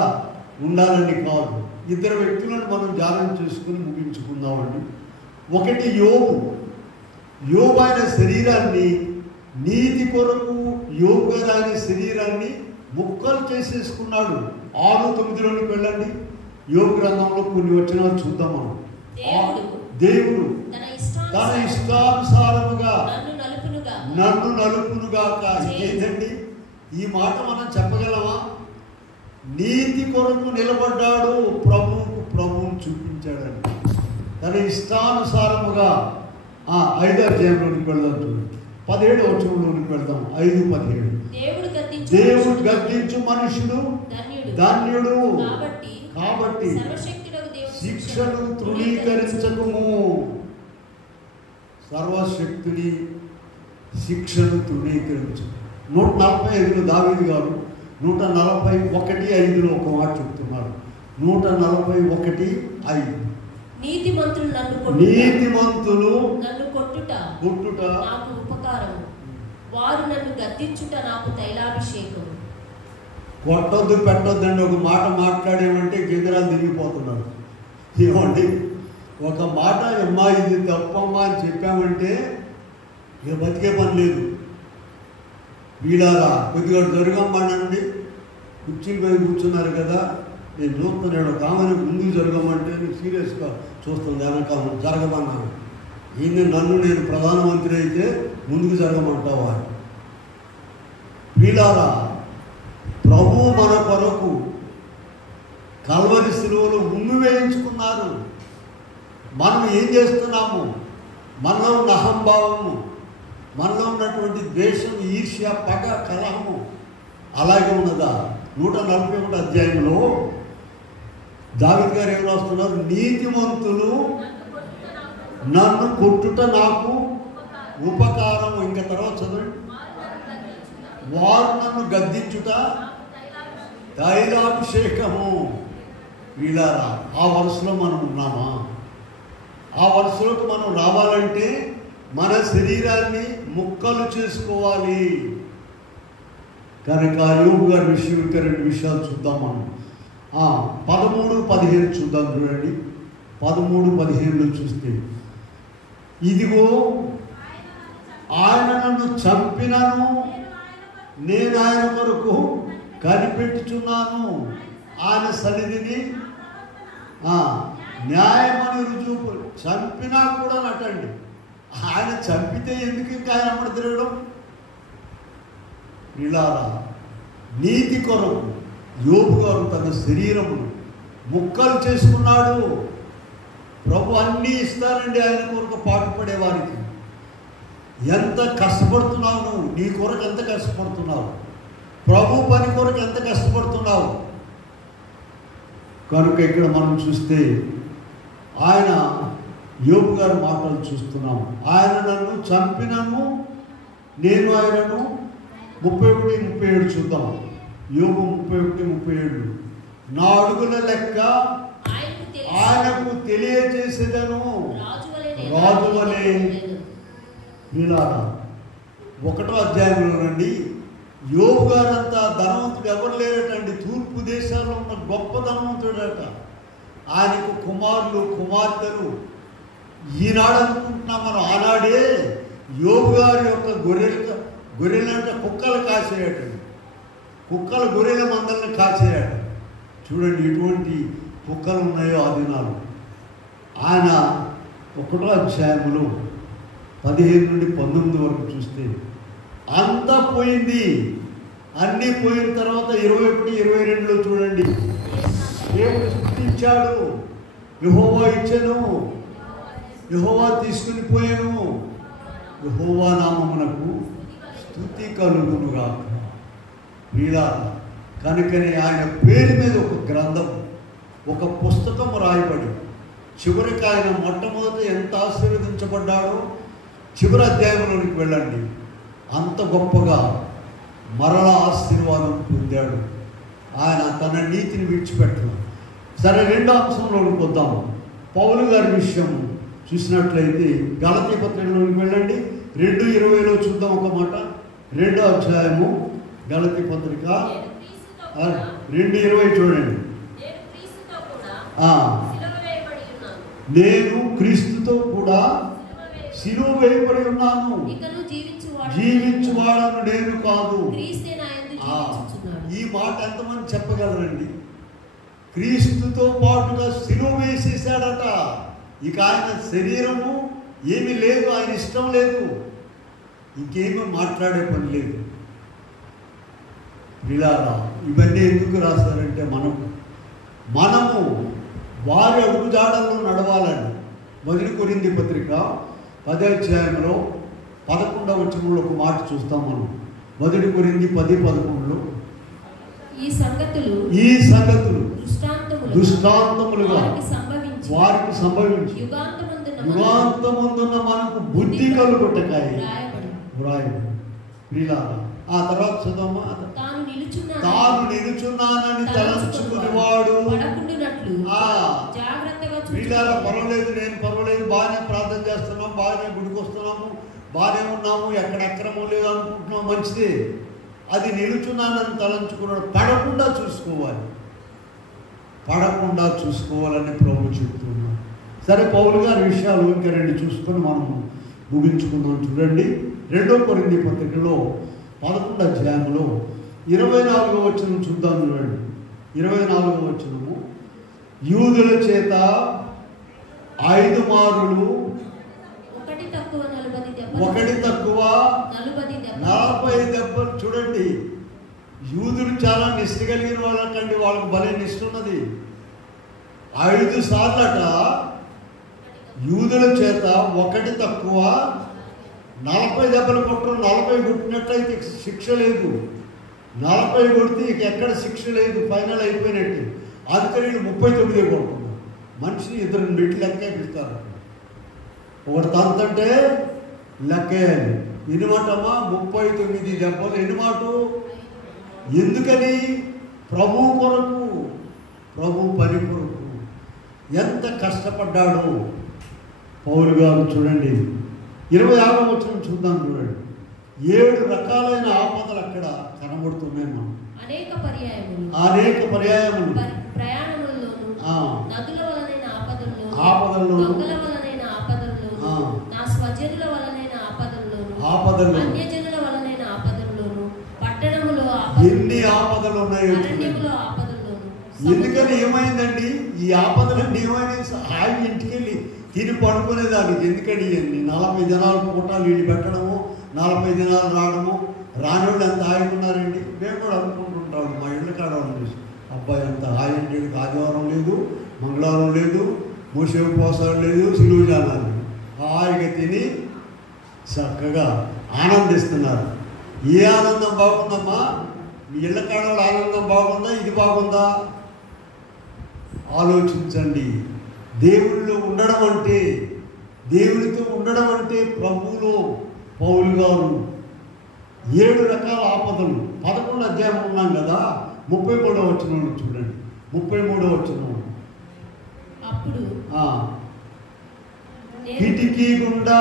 ఉండాలని కాదు. 2 వ్యక్తులను మనం ధ్యానం చేసుకుని ముగించుకుందామండి. ఒకటి యోబు ఆయన శరీరాన్ని, నీతి కొరకు యోబు అనే శరీరాన్ని ముక్కలు చేసేసుకున్నాడు. 6:9లోకి వెళ్ళండి. యోబు గ్రంథంలో కొన్ని వచనాలు చూద్దాం మనం. దేవుడు తన ఇష్టానుసారముగా నన్ను నలుపునుగాక. ఏంటండి ఈ మాట? మనం చెప్పగలమా? నీతి కొరకు నిలబడ్డాడు, ప్రభువును చూపించాడండి. తన ఇష్టానుసారముగా 5వ అధ్యాయంలోనికి వెళ్దాం. చూడండి, 17వ వచనంలోనికి వెళ్దాం. 5:17 దేవుడు గద్దించు మనుషుడు ధన్యుడు, కాబట్టి శిక్షను తృణీకరించకము. సర్వశక్తుని శిక్షను తృణీకరించు. 145లో దావీదు గారు 141:5లో ఒక మాట చెప్తున్నారు. 141:5 నీతిమంతులు నన్ను కొట్టుట నాకు ఉపకారము, వారు నన్ను గద్దించుట నాకు తైలాభిషేకం. కొట్టొద్దు పెట్టొద్దండి. ఒక మాట మాట్లాడేమంటే గిద్దరాలు తిరిగిపోతున్నారు. ఏమండి, ఒక మాట అమ్మా ఇది తప్పమ్మా అని చెప్పామంటే ఇక బతికే పని లేదు. వీళ్ళారా కొద్దిగా జరగమ్మనండి, కుర్చీల మీద కూర్చున్నారు కదా, నేను చూస్తున్నాడు ఒక ఆమెను ముందుకు జరగమంటే నేను సీరియస్గా చూస్తుంది వెనక జరగమన్నాను. నన్ను నేను ప్రధానమంత్రి అయితే ముందుకు జరగమంటావా? వీళ్ళారా ప్రభు మన కొరకు కల్వరి శిలువలో ఉమ్మి వేయించుకున్నారు. మనం ఏం చేస్తున్నాము? మనలో ఉన్న అహంభావము, మనలో ఉన్నటువంటి ద్వేషం, ఈర్ష్య, పగ, కలహము అలాగే ఉన్నదా? 141 అధ్యాయంలో దావీదు గారు ఏం రాస్తున్నారు? నీతిమంతులు నన్ను కొట్టుట నాకు ఉపకారం. ఇంకా తర్వాత చదవండి. వారు నన్ను గద్దించుట తైలాభిషేకము. వీళ్ళారా ఆ వరుసలో మనం ఉన్నామా? ఆ వరుసలోకి మనం రావాలంటే మన శరీరాన్ని ముక్కలు చేసుకోవాలి. కనుక యోబు గారి విషయం ఇంకా 2 విషయాలు చూద్దాం మనం. 13-15 చూద్దాం. చూడండి 13-15లో చూస్తే, ఇదిగో ఆయన నన్ను చంపినను నేను ఆయన కొరకు కనిపెట్టుచున్నాను, ఆయన సన్నిధిని న్యాయమని రుజువు. చంపినా కూడా నటండి. ఆయన చంపితే ఎందుకు ఇంకా ఆయన అమ్మడి తిరగడం? ఇలా నీతి కొరకు యోబు గారు తన శరీరమును ముక్కలు చేసుకున్నాడు. ప్రభు అన్నీ ఇస్తారండి ఆయన కొరకు పాటుపడే వారికి. ఎంత కష్టపడుతున్నావు నువ్వు? నీ కొరకు ఎంత కష్టపడుతున్నావు? ప్రభు పని కొరకు ఎంత కష్టపడుతున్నావు? కనుక ఇక్కడ మనం చూస్తే ఆయన యోబు గారి మాటలు చూస్తున్నాము. ఆయన నన్ను చంపినను నేను ఆయనను 31-37 చూద్దాం. యోబు 31-37. నా అడుగుల లెక్క ఆయనకు తెలియజేసేదను రాజువలే. ఇలా 1వ అధ్యాయంలోనండి యోబు గారంతా ధనవంతుడు ఎవరు లేరటండి. తూర్పు దేశాల్లో ఉన్న గొప్ప ధనవంతుడట. ఆయనకు కుమారులు, కుమార్తెలు. ఈనాడు అనుకుంటున్నాం మనం, ఆనాడే యోబు గారి యొక్క గొర్రెలంటే కుక్కలు కాసేయటండి. కుక్కలు గొర్రెల మందలను కాసేయట. చూడండి ఎటువంటి కుక్కలు ఉన్నాయో ఆ దినాలు. ఆయన 1వ అధ్యాయంలో 15-19 వరకు చూస్తే అంతా పోయింది. అన్నీ పోయిన తర్వాత 21-22లో చూడండి, దేవుడు సృష్టించాడు, యెహోవా ఇచ్చెను, యెహోవా తీసుకుని పోయాను, యెహోవా నామమునకు స్తుతి కలుగునుగాక. వీళ్ళ కనుకనే ఆయన పేరు మీద ఒక గ్రంథం, ఒక పుస్తకం రాయబడి చివరికి ఆయన మొట్టమొదట ఎంత ఆశీర్వదించబడ్డాడో చివరి అధ్యాయంలోనికి వెళ్ళండి. అంత గొప్పగా మరలా ఆశీర్వాదం పొందాడు. ఆయన తన నీతిని విడిచిపెట్టను. సరే, 2వ అంశంలోకి వద్దాం. పౌలు గారి విషయం చూసినట్లయితే గలతీ పత్రికలోకి వెళ్ళండి. 2:20లో చూద్దాం ఒక మాట. 2వ అధ్యాయము గలతీ పత్రిక 2:20 చూడండి. నేను క్రీస్తుతో కూడా శిలువ వేయబడి ఉన్నాను, జీవించువాడను నేను కాదు. ఈ మాట ఎంతమంది చెప్పగలరండి? క్రీస్తుతో పాటుగా శిలువ వేసేసాడట. ఇక ఆయన శరీరము ఏమీ లేదు, ఆయన ఇష్టం లేదు, ఇంకేమీ మాట్లాడే పని లేదు. ఇలా ఇవన్నీ ఎందుకు రాస్తారంటే మనము వారి అడుగుజాడల్లో నడవాలండి. 1 కొరింథీ పత్రిక 10వ అధ్యాయంలో 11వ వచనంలో ఒక మాట చూస్తాం మనం. 1 కొరింథీ 10:11లో ఈ సంగతులు దృష్టాంతములుగా వారికి సంభవించి యుగాంతమందున్న మనకు బుద్ధి కలుగుటకాయి వ్రాయబడి. ఆ తర్వాత చదవమ్మా. తాను నిలుచున్నానని తలంచుకునేవాడు పర్వాలేదు, నేను పర్వాలేదు, బాగానే ప్రార్థన చేస్తున్నాం, బాగానే గుడికి వస్తున్నాము, బాగానే ఉన్నాము, ఎక్కడ అక్రమం లేదు అనుకుంటున్నాం, మంచిదే. అది నిలుచున్నానని తలంచుకున్నాడు. పడకుండా చూసుకోవాలని ప్రభు చెప్తున్నాం. సరే, పౌలు గారి విషయాలు ఇంకా 2 చూసుకొని మనం ముగించుకుందాం. చూడండి 2 కొరింథీ పత్రికలో 11వ అధ్యాయంలో 24వ వచనం చూద్దాం. చూడండి 24వ వచనము. యూదుల చేత 5 మారులు, ఒకటి తక్కువ 40 దెబ్బలు. చూడండి, యూదులు చాలా నిష్ఠ కలిగిన వాళ్ళకండి, వాళ్ళకు భలే నిష్ఠ ఉన్నది. 5 సార్లట యూదుల చేత ఒకటి తక్కువ 40 దెబ్బలు కొట్టడం. 40 కొట్టినట్లయితే శిక్ష లేదు, 40 కొడితే ఇక ఎక్కడ శిక్ష లేదు, ఫైనల్ అయిపోయినట్టు. అందుకని 39 కొడుతున్నారు. మనిషి 2 మెట్లు లెక్కేపిస్తారు. ఒకటి తంతంటే లెక్కేయాలి. ఎన్ని మాటమ్మా? 39 దెబ్బలు. ఎన్ని మాట? ఎందుకని? ప్రభు కొరకు, ప్రభు పని కొరకు ఎంత కష్టపడ్డాడు పౌలు గారు. చూడండి 26వ వచనం చూద్దాం. చూడండి 7 రకాలైన ఆపదలు అక్కడ కనబడుతున్నాయి. మనం అనేక పర్యాయములు ప్రయాణములలోను, నదుల వలనైన ఆపదల్లోను, నా స్వజనుల వలనైన ఆపదల్లోను, అన్యజనుల వలనైన ఆపదల్లోను, పట్టణములో ఎన్ని ఆపదలు ఉన్నాయో. ఎందుకని ఏమైందండి? ఈ ఆపదలన్నీ ఏమైనా హాయి ఇంటికి వెళ్ళి తిని పడుకునేదానికి. ఎందుకని 40 దినాలు పూట నీళ్ళు పెట్టడము, 40 దినాలు రావడము. రానివాళ్ళు ఎంత హాయిగా ఉన్నారండి. మేము కూడా అనుకుంటుంటాము మా ఇళ్ళ కాడ చూసి, అబ్బాయి ఎంత హాయి అంటే, ఆదివారం లేదు, మంగళవారం లేదు, మూసే ఉపవాసాలు లేదు, సిలువు జానాలు హాయిగా తిని చక్కగా ఆనందిస్తున్నారు. ఏ ఆనందం బాగుందమ్మా? మీ ఇళ్ళ కాడ ఆనందం బాగుందా? ఇది బాగుందా? ఆలోచించండి. దేవుళ్ళో ఉండడం అంటే, దేవునితో ఉండడం అంటే ప్రభువులో పౌలు గారు 7 రకాల ఆపదలు. 11వ అధ్యాయం ఉన్నాం కదా, 33వ వచనం చూడండి. 33వ వచనం. అప్పుడు కిటికీ గుండా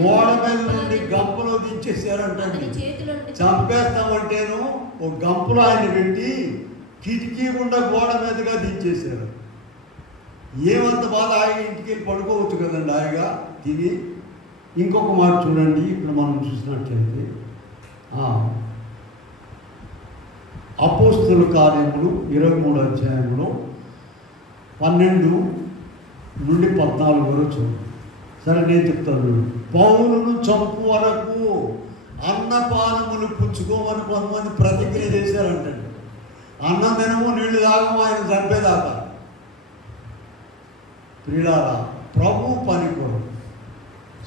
గోడ మీద నుండి గంపలో దించేశారంటే, చంపేస్తామంటేను ఒక గంపలో ఆయన పెట్టి కిటికీ గుండా గోడ మీదుగా దించేశారు. ఏమంత బాధ? హాయిగా ఇంటికి వెళ్ళి పడుకోవచ్చు కదండి, హాయిగా తిని. ఇంకొక మాట చూడండి, ఇక్కడ మనం చూసినట్లయితే అపోస్తలుల కార్యములు 23వ అధ్యాయంలో 12 నుండి 14 వరకు. సరే నేను చెప్తాను. పౌలును చంపు వరకు అన్నపానములు పుచ్చుకోమని కొంతమంది ప్రతిజ్ఞ చేశారంటండి. అన్నం తినము, నీళ్లు తాగము, ఆయన చంపేదాకా. ప్రియులారా, ప్రభు పని కొరకు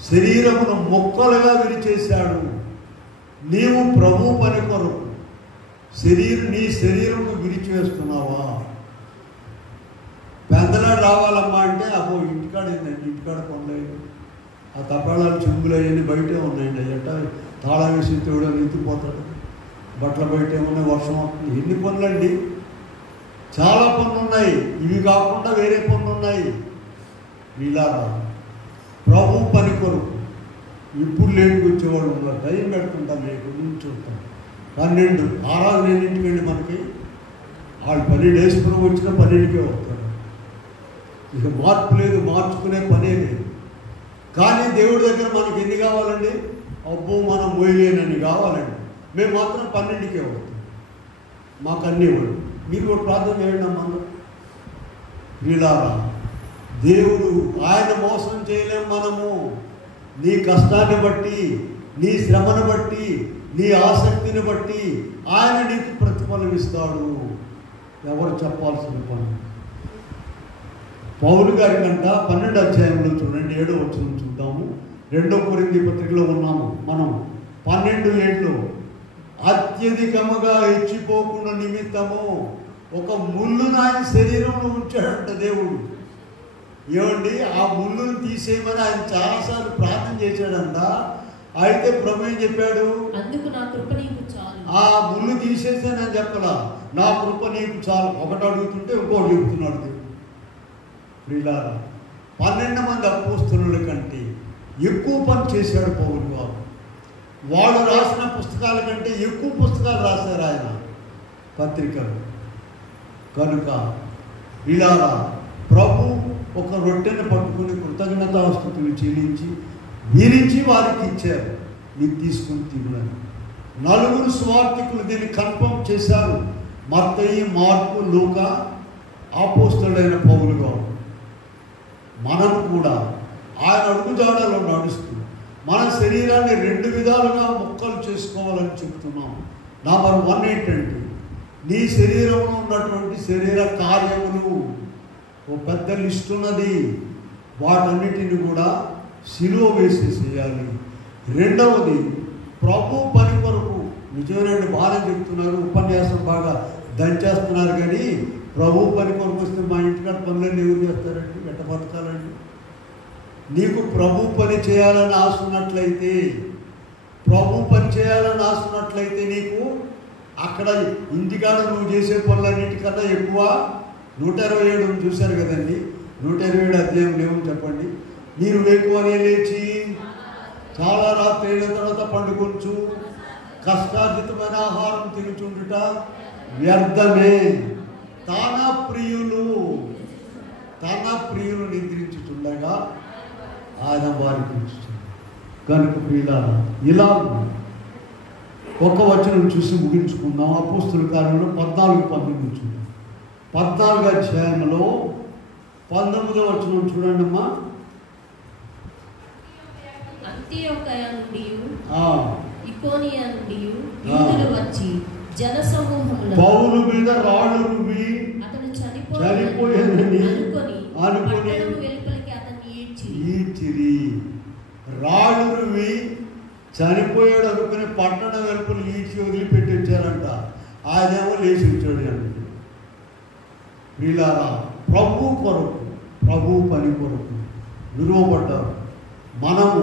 శరీరమును మొక్కలుగా విరిచేశాడు. నీవు ప్రభు పని కొరకు నీ శరీరము విరిచివేస్తున్నావా? పెద్దలాడు రావాలమ్మా అంటే, అబ్బో ఇంటికాడ ఏంటండి, ఇంటికాడ కొనలేదు, ఆ తపాళాలు చెంబులు అవన్నీ బయటే ఉన్నాయండి. అయ్యట తాళం వేసి తోడు ఎత్తిపోతాడు, బట్టలు బయటే ఉన్నాయి, వర్షం అవుతుంది. ఎన్ని పనులండి? చాలా పనులు ఉన్నాయి. ఇవి కాకుండా వేరే పనులు ఉన్నాయి. వీళ్ళారా ప్రభు పని కొరకు ఇప్పుడు లేటుకు వచ్చేవాడు ఉన్నారు. టైం పెడుతుంటాం, లేటు నుంచి చూస్తాం. 12 ఆరాధన ఎన్నింటికి వెళ్ళి మనకి వాళ్ళు 12 వేసుకుని వచ్చిన 12కే వస్తారు. ఇక మార్పు లేదు, మార్చుకునే పనే లేదు. కానీ దేవుడి దగ్గర మనకి ఎన్ని కావాలండి? అబ్బో మనం మోయలేనని కావాలండి. మేము మాత్రం 12కే వస్తాం. మాకు అన్నీ ఇవ్వండి. మీరు కూడా ప్రార్థన చేయండి అమ్మ. వీళ్ళారా, దేవుడు ఆయన మోసం చేయలేం మనము. నీ కష్టాన్ని బట్టి, నీ శ్రమను బట్టి, నీ ఆసక్తిని బట్టి ఆయన నీకు ప్రతిఫలం ఇస్తాడు. ఎవరు చెప్పాల్సిన పని? పౌలు గారి కంట 12వ అధ్యాయంలో చూడండి, 7వ వచనం చూద్దాము. 2 కొరింథీ పత్రికలో ఉన్నాము మనం. 12:7 అత్యధికముగా హెచ్చిపోకుండా నిమిత్తము ఒక ముళ్ళును ఆయన శరీరంలో ఉంచాడంట దేవుడు. ఏమండి, ఆ ముళ్ళును తీసేయమని ఆయన చాలాసార్లు ప్రార్థన చేశాడంట. అయితే ప్రభు ఏం చెప్పాడు? అందుకు నా కృప నీకు చాలు. ఆ ముళ్ళు తీసేసానని చెప్పలా, నా కృప నీకు చాలు. ఒకటి అడుగుతుంటే ఇంకోటి చెబుతున్నాడు దేవుడు. ప్రియులారా, 12 మంది అపోస్తలుల కంటే ఎక్కువ పని చేశాడు పౌలు గారు. వాళ్ళు రాసిన పుస్తకాల కంటే ఎక్కువ పుస్తకాలు రాశారు ఆయన, పత్రికలు. కనుక ప్రియులారా, ప్రభు ఒక రొట్టెను పట్టుకుని కృతజ్ఞతాస్తుతులు చెల్లించి విరిచి వారికి ఇచ్చారు. నీకు తీసుకుని తినని. నలుగురు సువార్థికులు దీన్ని కన్ఫర్మ్ చేశారు. మత్తయి, మార్కు, లూకా, అపోస్తలుడైన పౌలు గారు. మనం కూడా ఆయన అడుగుజాడలో నడుస్తూ మన శరీరాన్ని 2 విధాలుగా ముక్కలు చేసుకోవాలని చెప్తున్నాం. నంబర్ 1 ఏంటంటే, నీ శరీరంలో ఉన్నటువంటి శరీర కార్యములు ఓ పెద్ద లిస్ట్ ఉన్నది, వాటన్నిటిని కూడా సిలువ వేసేసేయాలి. రెండవది, ప్రభు పని కొరకు. నిజమేనండి, బాగా చెప్తున్నారు, ఉపన్యాసం బాగా దంచేస్తున్నారు. కానీ ప్రభు పని కొరకు వస్తే మా ఇంటికాడ పనులన్నీ ఎవరు చేస్తారండి? ఎట్ట బతకాలండి? నీకు ప్రభు పని చేయాలని ఆశ ఉన్నట్లయితే, ప్రభు పని చేయాలని ఆశ ఉన్నట్లయితే నీకు అక్కడ ఇంటికాడ నువ్వు చేసే పనులన్నిటికన్నా ఎక్కువ 127 చూశారు కదండి, 127 అధ్యాయం లేవని చెప్పండి. మీరు ఎక్కువనే లేచి చాలా రాత్రి అయిన తర్వాత పండుకొంచు, కష్టార్జితమైన ఆహారం తినుచుండుట వ్యర్థమే. తన ప్రియులు నిద్రించుచుండగా ఆయన వారికి ఇచ్చుచుండు. కనుక ప్రియులారా, ఇలా ఒక వచనం చూసి ముగించుకుందాం. అపోస్తలుల కార్యంలో 14-19 చూద్దాం. 14వ అధ్యాయంలో 19వ వచనం చూడండి అమ్మా. అంతియొకయ నుండి ఇకోనియ నుండి యూదులు వచ్చి జనసమూహములో పౌలు మీద రాళ్ళు రువ్వి అతను చనిపోయాడని అనుకొని వెలుపలికి అతన్ని ఈడ్చిరి. రాళ్ళు రువ్వి చనిపోయాడు అనుకుని పట్టణ వెలుపలు ఈడ్చి వదిలిపెట్టి వచ్చారంట. ఆయనేమో లేచి వచ్చాడు అంటే. వీళ్ళారా, ప్రభు కొరకు, ప్రభు పని కొరకు విలువబడ్డారు. మనము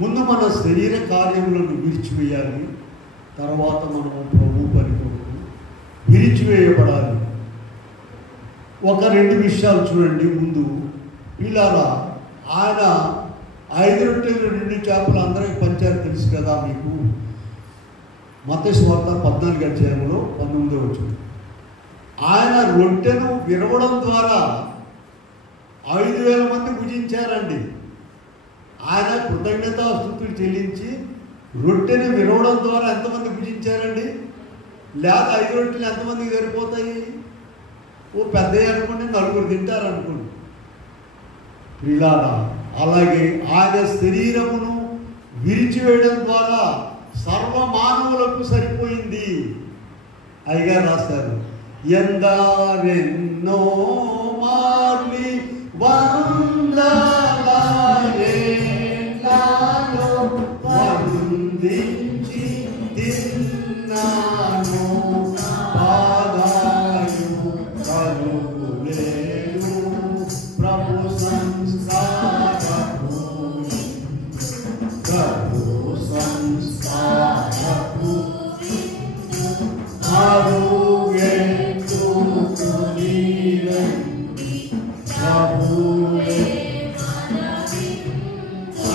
ముందు మన శరీర కార్యములను విడిచివేయాలి, తర్వాత మనము ప్రభు పని కొరకు విడిచివేయబడాలి. ఒక 2 విషయాలు చూడండి. ముందు వీళ్ళారా, ఆయన 5 రొట్టెలు 2 చేపలు అందరికీ పంచారు, తెలుసు కదా మీకు. మత్తయి సువార్త 14వ అధ్యాయంలో 19వ వచనం. ఆయన రొట్టెను విరవడం ద్వారా 5,000 మంది భుజించారండి. ఆయన కృతజ్ఞతాస్తుతులు చెల్లించి రొట్టెను విరవడం ద్వారా ఎంతమంది భుజించారండి? లేదా 5 రొట్టెలు ఎంతమందికి సరిపోతాయి? ఓ పెద్దయ్య అనుకోండి, 4 తింటారనుకోండి. ప్రియులారా, అలాగే ఆయన శరీరమును విరిచివేయడం ద్వారా సర్వమానవులకు సరిపోయింది. అయ్యగారు రాశారు, ఎందరెన్నో మార్లి వందలాయేళ్ళలో వందించి తిన్నాను, పాదాలు కలుగులేను ప్రభు సంస్కారము, ప్రభు సంస్కారము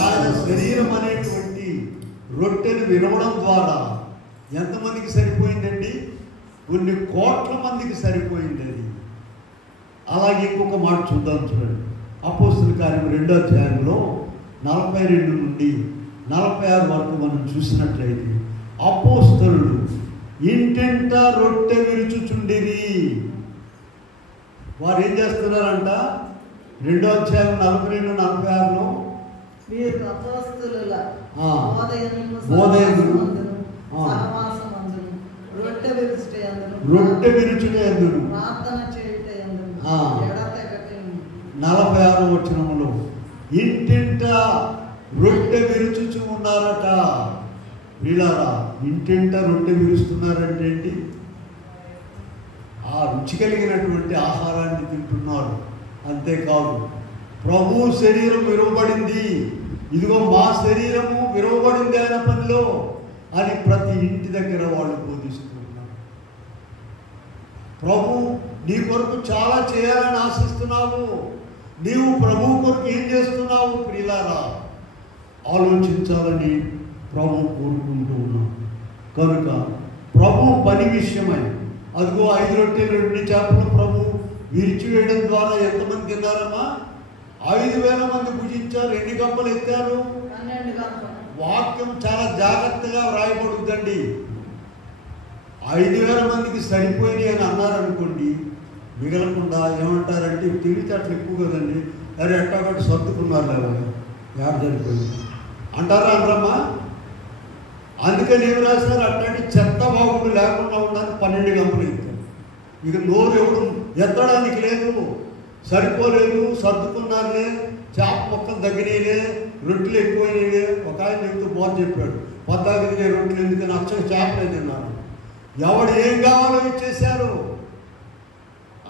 ఆయన శరీరం అనేటువంటి రొట్టెను విరవడం ద్వారా ఎంతమందికి సరిపోయిందండి? కొన్ని కోట్ల మందికి సరిపోయింది అది. అలాగే ఇంకొక మాట చూద్దాం, చూడండి. అపోస్తలుల కార్యం 2వ అధ్యాయంలో 42 నుండి 46 వరకు మనం చూసినట్లయితే, అపోస్తలులు ఇంటింట రొట్టె విరుచుచుండిరి. వారు ఏం చేస్తున్నారంట? 2వ అధ్యాయం 42-46లో రొట్టె విరుచుటే అందును 46వ వచనంలో ఇంటింట రొట్టె విరుచుచు ఉన్నారట. వీళ్ళారా, ఇంటింట రొట్టె విరుస్తున్నారంటే ఏంటి? ఆ రుచి కలిగినటువంటి ఆహారాన్ని తింటున్నారు. అంతేకాదు, ప్రభు శరీరం విరవబడింది, ఇదిగో మా శరీరము విరవబడింది ఆయన పనిలో అని ప్రతి ఇంటి దగ్గర వాళ్ళు బోధిస్తున్నారు. ప్రభు నీ కొరకు చాలా చేయాలని ఆశిస్తున్నావు. నీవు ప్రభు కొరకు ఏం చేస్తున్నావు? ప్రియులారా, ఆలోచించాలని ప్రభు కోరుకుంటూ ఉన్నాం. కనుక ప్రభు పని విషయమై అదిగో 5 రొట్టెలు 2 చేపలు ప్రభు విరిచివేయడం ద్వారా ఎంతమంది తిన్నారమ్మా? 5,000 మంది భుజించారు. ఎన్ని గంపలు ఎత్తారు? వాక్యం చాలా జాగ్రత్తగా వ్రాయబడుద్దండి. 5,000 మందికి సరిపోయినాయి అని అన్నారనుకోండి, మిగలకుండా ఏమంటారంటే తెలివితేటలు ఎక్కువ కదండి, అరే ఎట్టాగట్టు సర్దుకున్నారు లేదా యాడ్ సరిపోయింది అంటారా అనరమ్మా? అందుకని ఏమి రాశారు, అట్లాంటి చెత్త బాగుడు లేకుండా ఉండాలని 12 గంపలు ఎత్తారు. ఇక నోరు ఎవరు ఎత్తడానికి లేదు, సరిపోలేదు, సర్దుకున్నారులే, చేప మొక్కలు తగ్గినాయిలే, రొట్టెలు ఎక్కువైనాయిలే. ఒక ఆయన చెప్తూ బోధ చెప్పాడు, 14 రొట్టెలు ఎందుకని అచ్చగా చేపలే తిన్నారు. ఎవడు ఏం కావాలో ఇచ్చేశారు.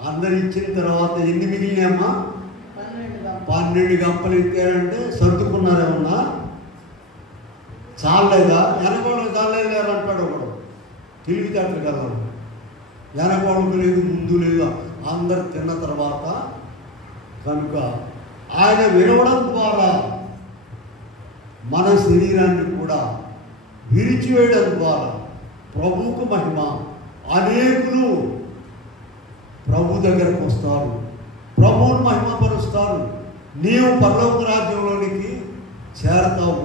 అందరు ఇచ్చిన తర్వాత ఎన్ని మిగిలినాయమ్మా? 12 గంపలు ఎత్తారంటే సర్దుకున్నారేమన్నా? చాలేదా? వెనకోళ్ళకి చాలేదు అంటాడు ఒకడు, తెలివితేటలు కదా. వెనకోళ్ళకు లేదు, ముందు లేదు, అందరు తిన్న తర్వాత. కనుక ఆయన వినవడం ద్వారా మన శరీరాన్ని కూడా విరిచివేయడం ద్వారా ప్రభువుకు మహిమ. అనేకులు ప్రభు దగ్గరకు వస్తారు, ప్రభువును మహిమపరుస్తారు. నీవు పరలోక రాజ్యంలోనికి చేరతావు,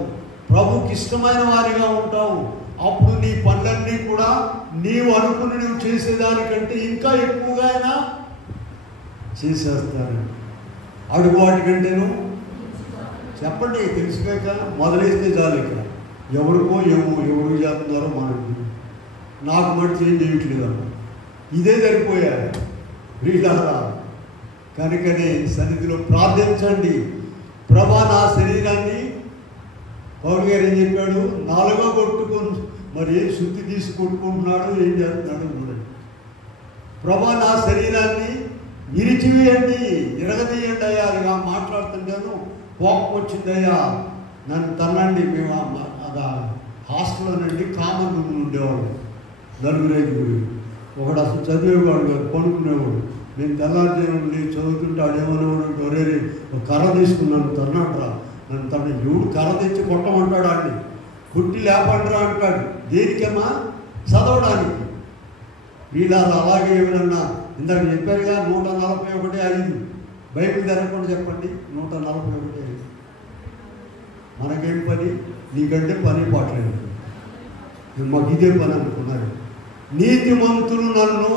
ప్రభుకి ఇష్టమైన వారిగా ఉంటావు. అప్పుడు నీ పనులన్నీ కూడా నీవు అనుకుని నువ్వు చేసేదానికంటే ఇంకా ఎక్కువగా అయినా చేసేస్తాను. అడుగు వాటికంటేను చెప్పండి, తెలుసుకోక మొదలైతే చాలు. ఇక ఎవరికో ఎవరు చేస్తున్నారో మనకు, నాకు మట్టి ఏం చేయట్లేదు, ఇదే సరిపోయారు వీళ్ళారా. కనుకనే సన్నిధిలో ప్రార్థించండి. ప్రభా నా శరీరాన్ని, పౌలు గారు ఏం చెప్పాడు, 4వ కొట్టుకొని మరి ఏం శుద్ధి తీసి కొట్టుకుంటున్నాడు, ఏం చేస్తున్నాడు చూడండి. ప్రభా నా శరీరాన్ని విరిచివేయండి, ఇరగదీయండి అయ్యా. అదిగా మాట్లాడుతుంటాను, కోపం వచ్చిందయ్యా, నన్ను తన్నండి. మేము హాస్టల్లోనండి కామన్ రూమ్ ఉండేవాడు, 4-5. ఒకడు అసలు చదివేవాడు కాదు, కొనుక్కునేవాడు. నేను తెల్లారి చదువుతుంటే ఆడేమనేవాడు, ఒరే ఒక కర్ర తీసుకున్నాను తన్నాడురా, నన్ను తను ఎవడు కర్ర తెచ్చి కొట్టమంటాడు, అండి కుట్టి లేపండిరా అంటాడు. దేనికేమా? చదవడానికి. వీళ్ళారు అలాగే ఎవరన్నా ఇందాక చెప్పారుగా 141:5 బైబిల్ తెరకుండా చెప్పండి. 141:5 మనకేం పని? నీకంటే పని పాటలేదు, మాకు ఇదే పని అనుకున్నాడు. నీతిమంతులు నన్ను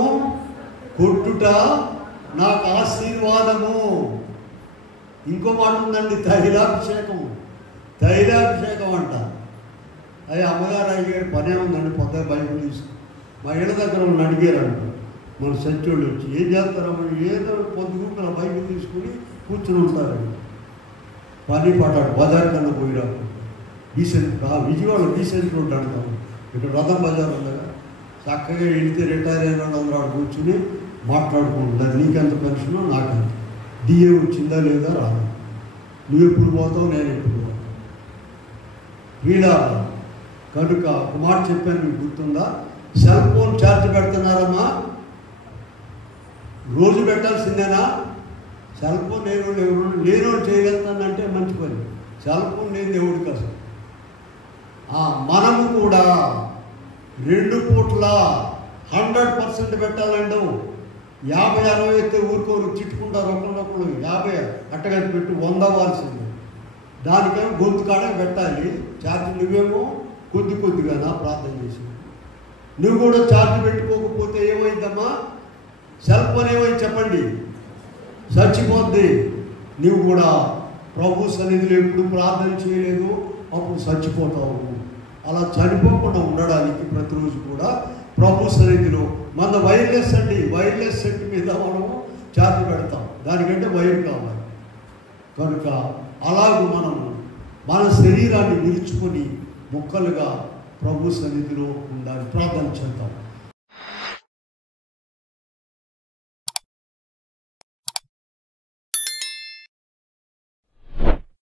కొట్టుట నాకు ఆశీర్వాదము. ఇంకో మాట ఉందండి, తైలాభిషేకం. తైలాభిషేకం అంట. అది అమ్మగారు అయ్యారు పనే ఉందండి, పొద్దుగా బైబిల్ తీసుకు మా ఇళ్ళ దగ్గర ఉన్న అడిగారంట మన సత్యోళ్ళు వచ్చి, ఏం చేస్తారమ్మా? ఏదో పొద్దుగుంటున్న బైబిల్ తీసుకుని కూర్చుని ఉంటారండి. పని పడ్డాడు, బజార్ కన్నా పోయిరా. డీసెంట్ విజయవాడ డీసెంట్ రోడ్ అంటాము, ఇక్కడ రథం బజార్ ఉండగా చక్కగా వెళితే రిటైర్ అయిన అందరూ కూర్చుని మాట్లాడుకుంటున్నారు. నీకెంత పెన్షనో నాకెంత, డిఏ వచ్చిందా లేదా రాదు, నువ్వు ఎప్పుడు పోతావు, నేను ఎప్పుడు పోతావు. వీళ్ళ కనుక ఒక మాట చెప్పాను, మీకు గుర్తుందా? సెల్ ఫోన్ ఛార్జ్ పెడుతున్నారమ్మా, రోజు పెట్టాల్సిందేనా? సెల్ ఫోన్ లేనోడు చేయగలుగుతానంటే మంచి పని. సెల్ ఫోన్ లేని దేవుడికి అసలు. మనము కూడా 2 పూట్ల 100% పెట్టాలండి. 50-60 అయితే ఊరుకోరు, చిట్టుకుంటారు ఒకళ్ళొకళ్ళు. 50 అట్టగది పెట్టి 100 అవ్వాల్సింది. దానికేమో గొంతు కాడ పెట్టాలి ఛార్జ్. నువ్వేమో కొద్దిగా నా ప్రార్థన చేసి నువ్వు కూడా ఛార్జ్ పెట్టుకోకపోతే ఏమైందమ్మా? సెల్ ఫోన్ ఏమైంది చెప్పండి? చచ్చిపోద్ది. నువ్వు కూడా ప్రభు సన్నిధిలో ఎప్పుడు ప్రార్థన చేయలేదు, అప్పుడు చచ్చిపోతావు. అలా చనిపోకుండా ఉండడానికి ప్రతిరోజు కూడా ప్రభు సన్నిధిలో మన వైర్లెస్ అండి, వైర్లెస్ సెట్ మీద మనము ఛార్జ్ పెడతాం, దానికంటే వైర్ కావాలి. కనుక అలాగూ మనము మన శరీరాన్ని నిలుచుకొని ముక్కలుగా ప్రభు సన్నిధిలో ఉండాలి. ప్రార్థన చేద్దాం.